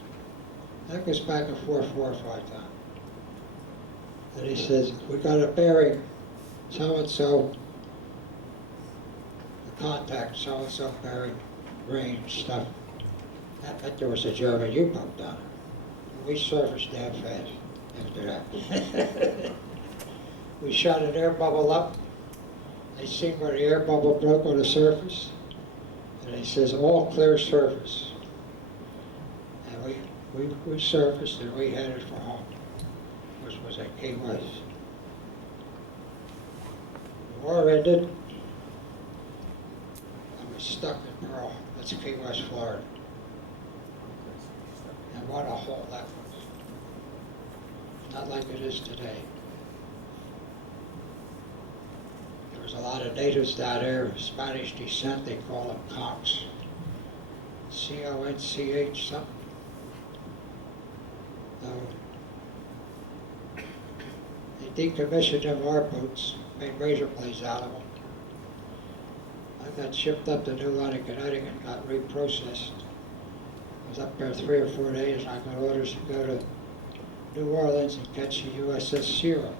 That goes back and forth 4 or 5 times. And he says, we got a bearing, so-and-so, the contact, so-and-so bearing, range, stuff. I bet there was a German U-boat down there. We surfaced damn fast after that. We shot an air bubble up. They seen where the air bubble broke on the surface. And he says, all clear surface. And we surfaced and we headed for home, which was at Key West. The war ended. I was stuck in Pearl. That's Key West, Florida. And what a hole that was. Not like it is today. There was a lot of natives down there, Spanish descent, they call them conchs. C-O-N-C-H something. They decommissioned them our boats, made razor blades out of them. I got shipped up to New London, Connecticut, and got reprocessed. I was up there 3 or 4 days, and I got orders to go to New Orleans and catch the USS Sierra.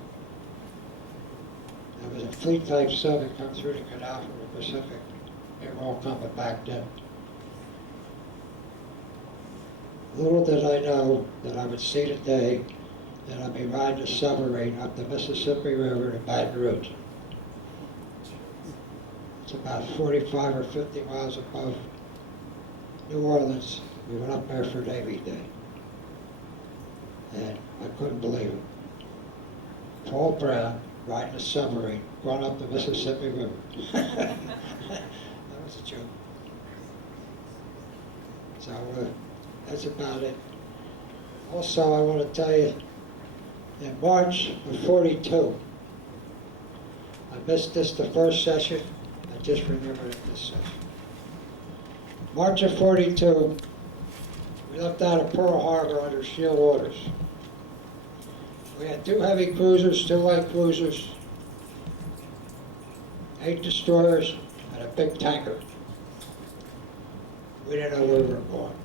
There was a fleet type sub that come through the canal from the Pacific. They were all coming back then. Little did I know that I would see the day that I'd be riding a submarine up the Mississippi River to Baton Rouge. It's about 45 or 50 miles above New Orleans. We went up there for Navy Day. And I couldn't believe it. Paul Brown riding a submarine, going up the Mississippi River. That was a joke. So that's about it. Also, I want to tell you, in March of '42, I missed this the first session. I just remembered it this session. March of '42, we left out of Pearl Harbor under SEAL orders. We had 2 heavy cruisers, 2 light cruisers, 8 destroyers, and a big tanker. We didn't know where we were going.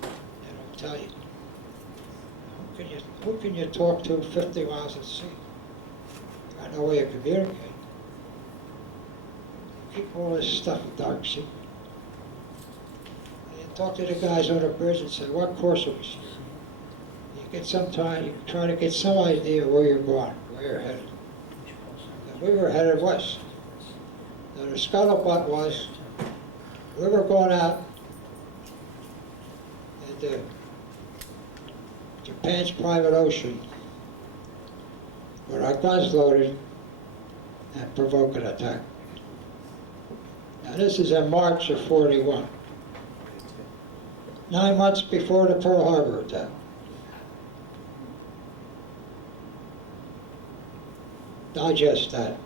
They don't tell you. Who can you talk to 50 miles at sea? Got no way of communicating. Keep all this stuff dark secret. talked to the guys on the bridge and said, what course are we steering? You get some time, you try to get some idea where you're going, where you're headed. And we were headed west. Now the scuttlebutt was, we were going out into Japan's private ocean with our guns loaded and provoke an attack. Now this is in March of '41, 9 months before the Pearl Harbor attack. Digest that.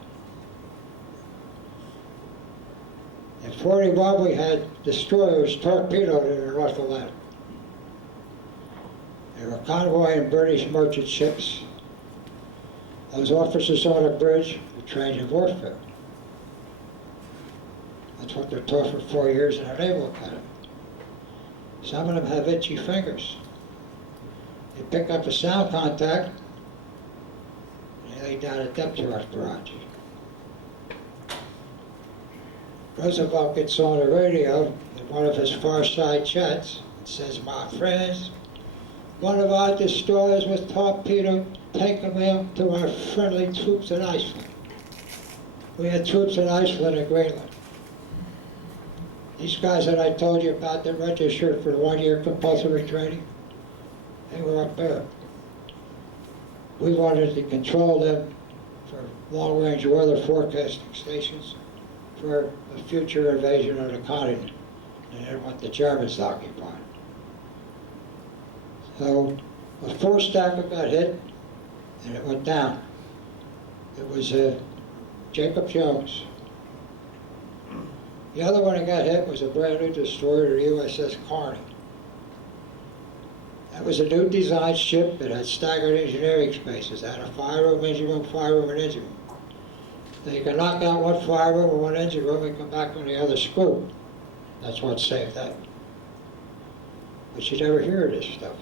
In '41 we had destroyers torpedoed in the North Atlantic. They were convoying British merchant ships. Those officers on the bridge were trained in warfare. That's what they're taught for 4 years in our Naval Academy. Some of them have itchy fingers. They pick up a sound contact and they lay down a depth charge barrage. Roosevelt gets on the radio in one of his Far Side chats and says, my friends, one of our destroyers was torpedoed, taking me up to our friendly troops in Iceland. We had troops in Iceland and Greenland. These guys that I told you about that registered for 1 year compulsory training, they were up there. We wanted to control them for long-range weather forecasting stations for a future invasion of the continent, and they want the Germans to occupy it. So a four-stacker got hit, and it went down. It was Jacob Jones. The other one that got hit was a brand new destroyer, the USS Kearney. That was a new design ship that had staggered engineering spaces. It had a fire room, engine room, and engine room. So you could knock out one fire room or one engine room and come back on the other screw. That's what saved that. But you never hear of this stuff.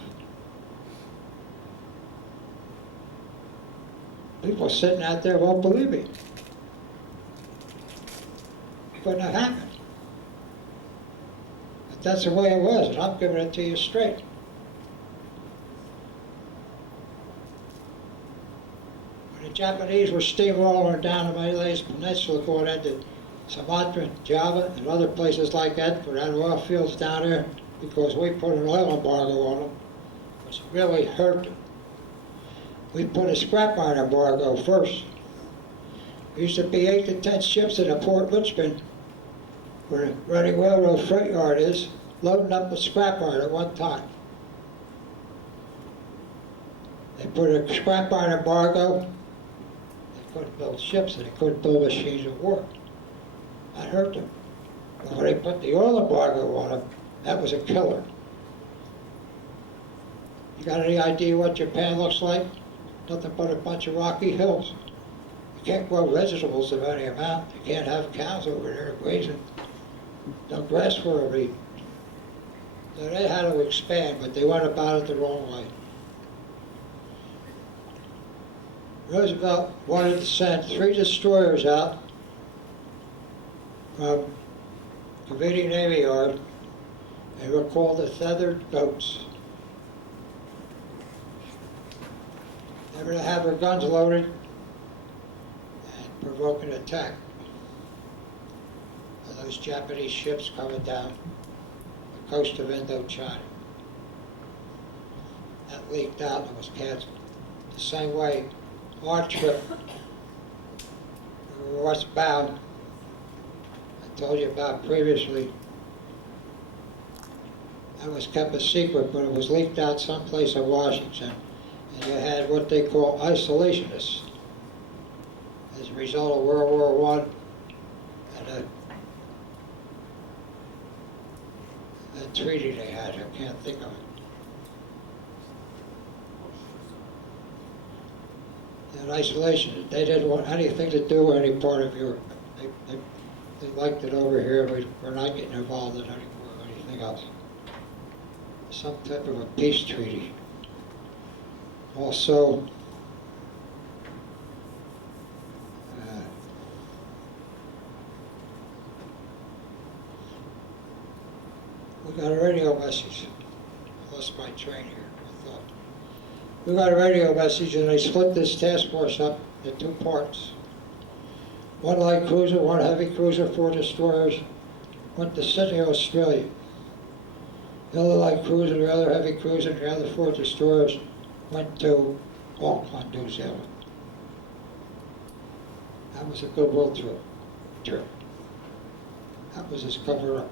People sitting out there won't believe me. It couldn't have happened. But that's the way it was, and I'm giving it to you straight. When the Japanese were steamrolling down the Malays Peninsula going into Sumatra, Java, and other places like that for that oil fields down there, because we put an oil embargo on them, which really hurt them. We put a scrap iron embargo first. There used to be 8 to 10 ships in the Port Richmond, where the Reading Railroad freight yard is, loading up with scrap iron at one time. They put a scrap iron embargo. They couldn't build ships and they couldn't build machines of war. That hurt them. But when they put the oil embargo on them, that was a killer. You got any idea what Japan looks like? Nothing but a bunch of rocky hills. You can't grow vegetables of any amount. You can't have cows over there grazing. No grass for them to eat. So they had to expand, but they went about it the wrong way. Roosevelt wanted to send 3 destroyers out from Cavite Navy Yard. They were called the Feathered Goats. They were to have their guns loaded and provoke an attack of those Japanese ships coming down the coast of Indochina. That leaked out and was canceled. The same way our trip, we were westbound, I told you about previously. That was kept a secret, but it was leaked out someplace in Washington. And you had what they call isolationists as a result of World War I and a treaty they had. I can't think of it. And isolation, they didn't want anything to do with any part of Europe. They liked it over here. We're not getting involved in any war or anything else. Some type of a peace treaty. Also, we We got a radio message. Lost my train here, I thought. We got a radio message and they split this task force up into two parts. One light cruiser, one heavy cruiser, 4 destroyers went to Sydney, Australia. The other light cruiser, the other heavy cruiser, and the other 4 destroyers went to Auckland, New Zealand. That was a good world trip. That was his cover-up.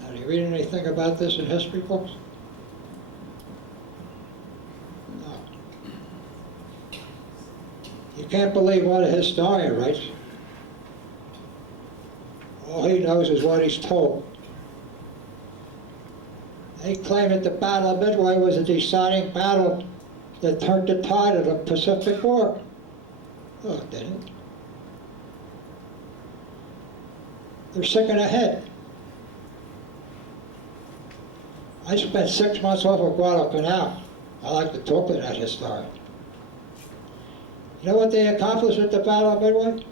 Now, do you read anything about this in history books? No. You can't believe what a historian writes. All he knows is what he's told. They claim that the Battle of Midway was a deciding battle that turned the tide of the Pacific War. No, it didn't. They're sick in the head. I spent 6 months off of Guadalcanal. I like to talk to that historian. You know what they accomplished at the Battle of Midway?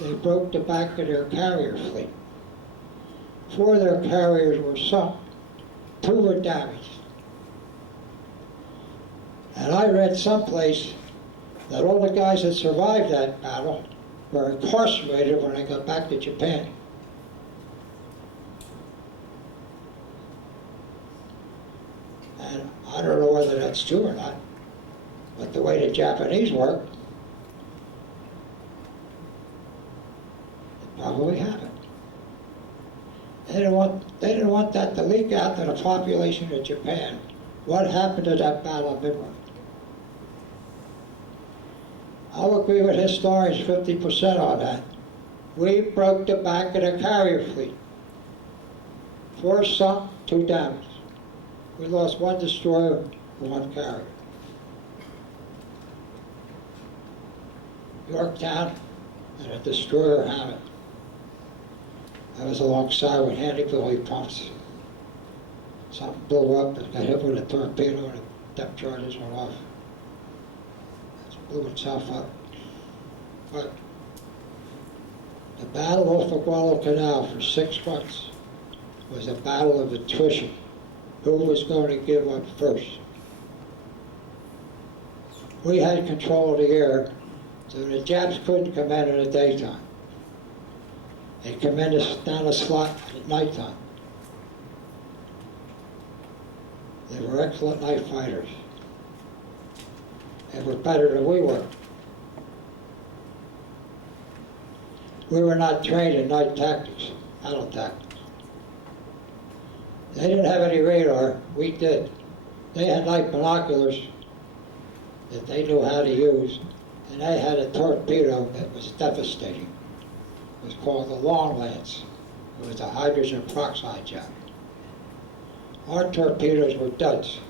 They broke the back of their carrier fleet. 4 of their carriers were sunk, 2 were damaged. And I read someplace that all the guys that survived that battle were incarcerated when they got back to Japan. And I don't know whether that's true or not, but the way the Japanese work, it probably happened. They didn't want that to leak out to the population of Japan. What happened to that Battle of Midway? I'll agree with historians 50% on that. We broke the back of the carrier fleet. 4 sunk, 2 damaged. We lost 1 destroyer and 1 carrier. Yorktown and a destroyer Hammond. I was alongside with handy-billy pumps. Something blew up and got hit with a torpedo and the depth charges went off. Blew itself up. But the battle off of Guadalcanal for 6 months was a battle of attrition. Who was going to give up first? We had control of the air, so the Japs couldn't come in the daytime. They'd come in down a slot at nighttime. They were excellent night fighters. They were better than we were. We were not trained in night tactics, battle tactics. They didn't have any radar, we did. They had night binoculars that they knew how to use, and they had a torpedo that was devastating. It was called the Long Lance. It was a hydrogen peroxide job. Our torpedoes were duds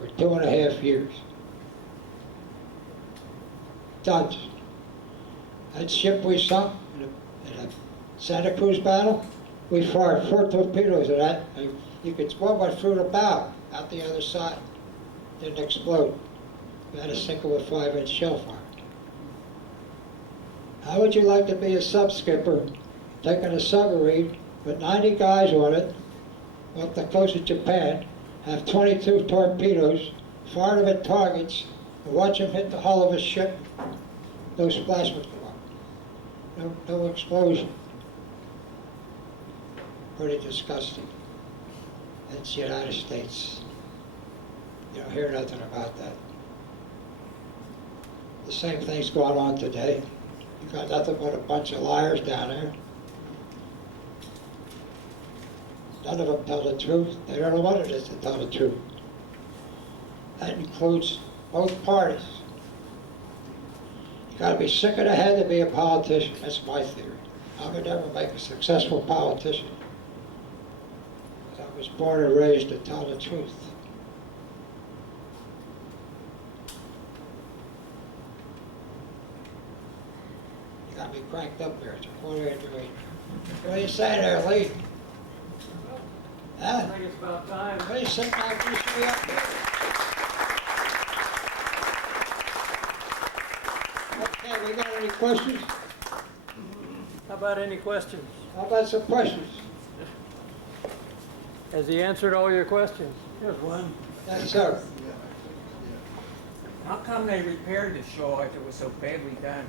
for 2.5 years. Duds. That ship we sunk in a Santa Cruz battle, we fired 4 torpedoes at that. You could one went through the bow, out the other side. Didn't explode. We had to sink it with 5-inch shell fire. How would you like to be a sub-skipper, taking a submarine with 90 guys on it, off the coast of Japan, have 22 torpedoes, fire them at targets, and watch them hit the hull of a ship, no splash would come up. No explosion. Pretty disgusting. It's the United States. You don't hear nothing about that. The same thing's going on today. You got nothing but a bunch of liars down there. None of them tell the truth. They don't know what it is to tell the truth. That includes both parties. You gotta be sick of the head to be a politician. That's my theory. I would never make a successful politician. I was born and raised to tell the truth. You got me cranked up there. It's a 1:48. What do you say there, Lee? Huh? I think it's about time. What do you sit back and stay up here? Okay, we got any questions? How about any questions? How about some questions? Has he answered all your questions? Here's one. Yes, sir. How come they repaired the show if it was so badly damaged?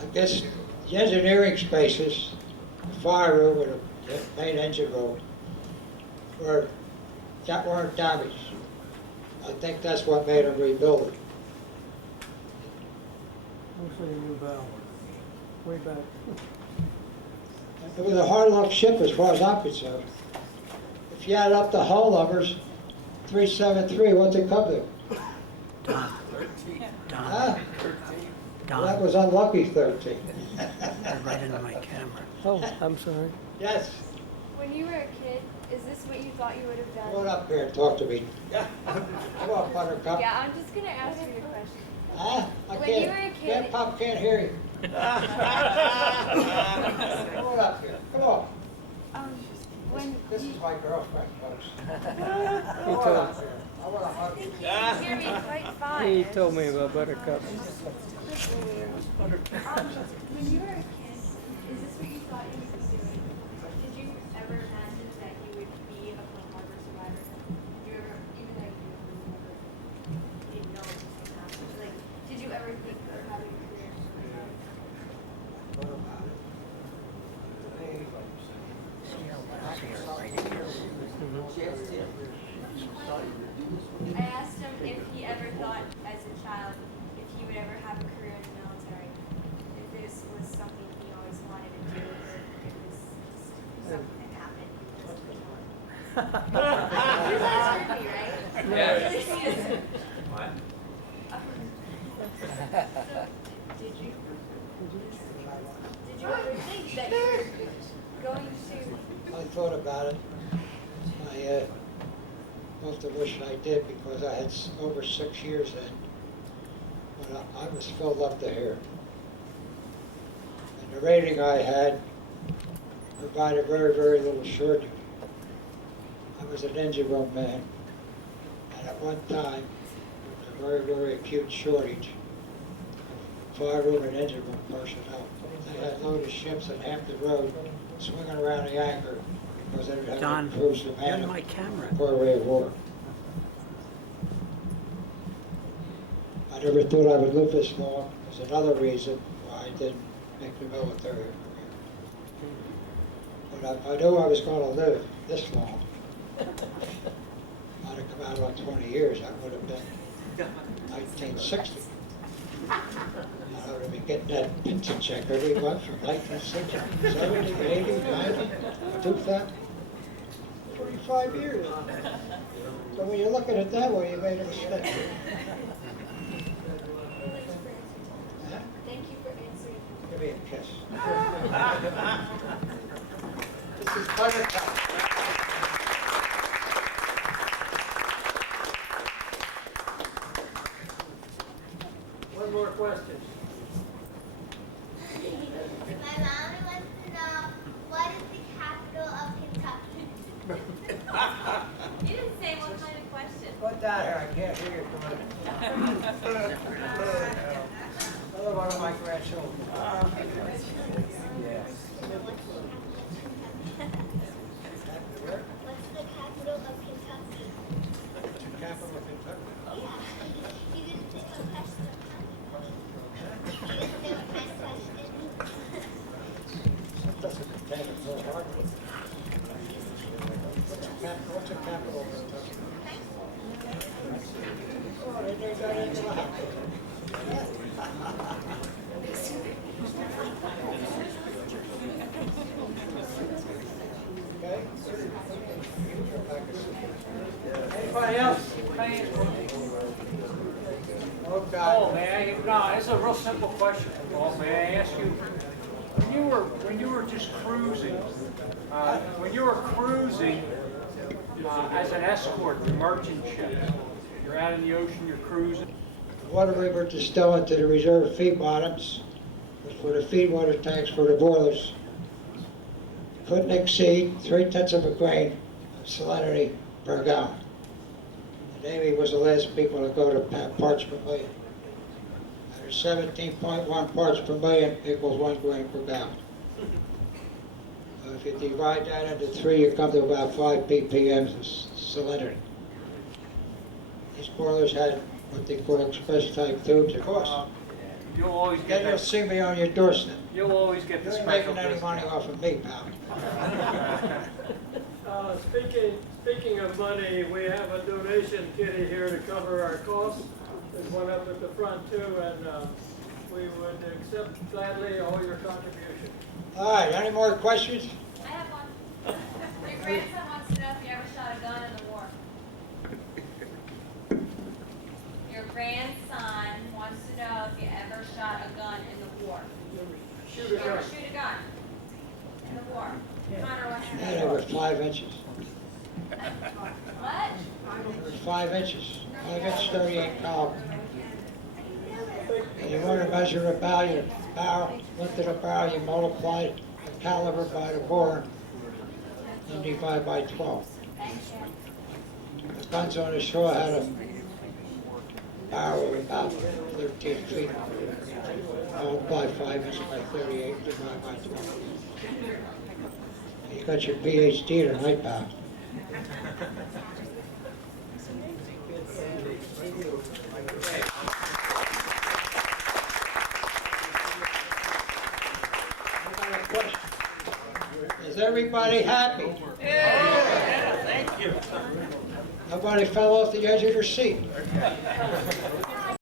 I guess the engineering spaces, the fire room and the main engine room weren't damaged. I think that's what made them rebuild it. Mostly a new valve. Way back. It was a hard luck ship as far as I'm concerned. If you add up the hull numbers, 373, what's it come to? Don, Huh? Well, that Don, was unlucky 13. right into my camera. Oh, I'm sorry. Yes, When you were a kid, is this what you thought you would have come on done? up here and talk to me. Come on, Buttercup. Yeah, I'm just gonna ask you the question. Huh? I When can't. you were a kid- Grandpop can't hear you. Come on up here. Come on. When This you is my girlfriend, folks. Come He on told, up here. I want to hug you. you can hear me quite fine. he told me about Buttercup. When you were a kid, is this what you thought you would be doing? Did you ever imagine that you would be a Pearl Harbor survivor? Did you ever, even though you never didn't know it was going to happen, like, did you ever think of having a career in survivor? What about it? I asked him if he ever thought as a child if he would ever have a career in the military, if this was something he always wanted to do, or if it was just something that happened. You guys heard me, right? Yeah. Really serious. What? So, did you ever think that you were going to? I thought about it. I must have wished I did because I had over 6 years then. But I was filled up to here. And the rating I had provided very, very little surety. I was an engine room man. And at one time, there was a very, very acute shortage of fire room and engine room personnel. They had loaded ships at Hampton Road swinging around the anchor because they had Don, crews to you're man in my them camera. for a way of war. I never thought I would live this long. There's another reason why I didn't make the military career. But if I knew I was going to live this long, I'd have come out on 20 years. That would have been 1960. I would have been getting that pension check every month from 1960, 70, 80, 90, 2000. 45 years. So when you look at it that way, you made a mistake. Huh? Thank you for answering. Give me a kiss. This is Buttercup. One more question. My mommy wants to know, what is the capital of Kentucky? You didn't say what kind of question. Put that here, I can't hear you coming. Another one of my grandchildren. What's the capital of Kentucky? Capital of Kentucky. Yeah. You didn't say what question. You didn't say what kind of question. That doesn't contain a full argument. What's the capital of Kentucky? Oh, they made that into the house. Okay? Anybody else? Oh, God. Oh, may I, no, it's a real simple question. Oh, may I ask you, when you were just cruising, as an escort to merchant ships, you're out in the ocean, you're cruising. The water we were distilling to the reserve feed bottoms was for the feed water tanks for the boilers. Couldn't exceed 3/10 of a grain of salinity per gallon. The Navy was the last people to go to parchment milling. And and 17.1 parts per million equals 1 gram per gallon. If you divide that into 3, you come to about 5 ppm salinity. These boilers had what they call express type tubes, of course. You'll always Then get you'll that, see me on your doorstep. you'll always get You the ain't special making any money discount. off of me, pal. Speaking of money, we have a donation kitty here to cover our costs. There's one up at the front too, and we would accept gladly all your contributions. All right, any more questions? I have one. Your grandson wants to know if you ever shot a gun in the war. Your grandson wants to know if you ever shot a gun in the war. Shoot You a ever gun. shoot a gun in the war? Connor wants to Yeah, they know. were 5 inches. What? They were 5 inches. 5 inch 38 caliber. And you want to measure the barrel, length of the barrel, you multiply the caliber by the bore, and divide by 12. The guns on the shore had a barrel of about 13 feet. Multiply 5 inches by 38, divide by 12. You got your PhD tonight, pal. I got a question. Is everybody happy? Yeah, thank you. Nobody fell off the edge of their seat.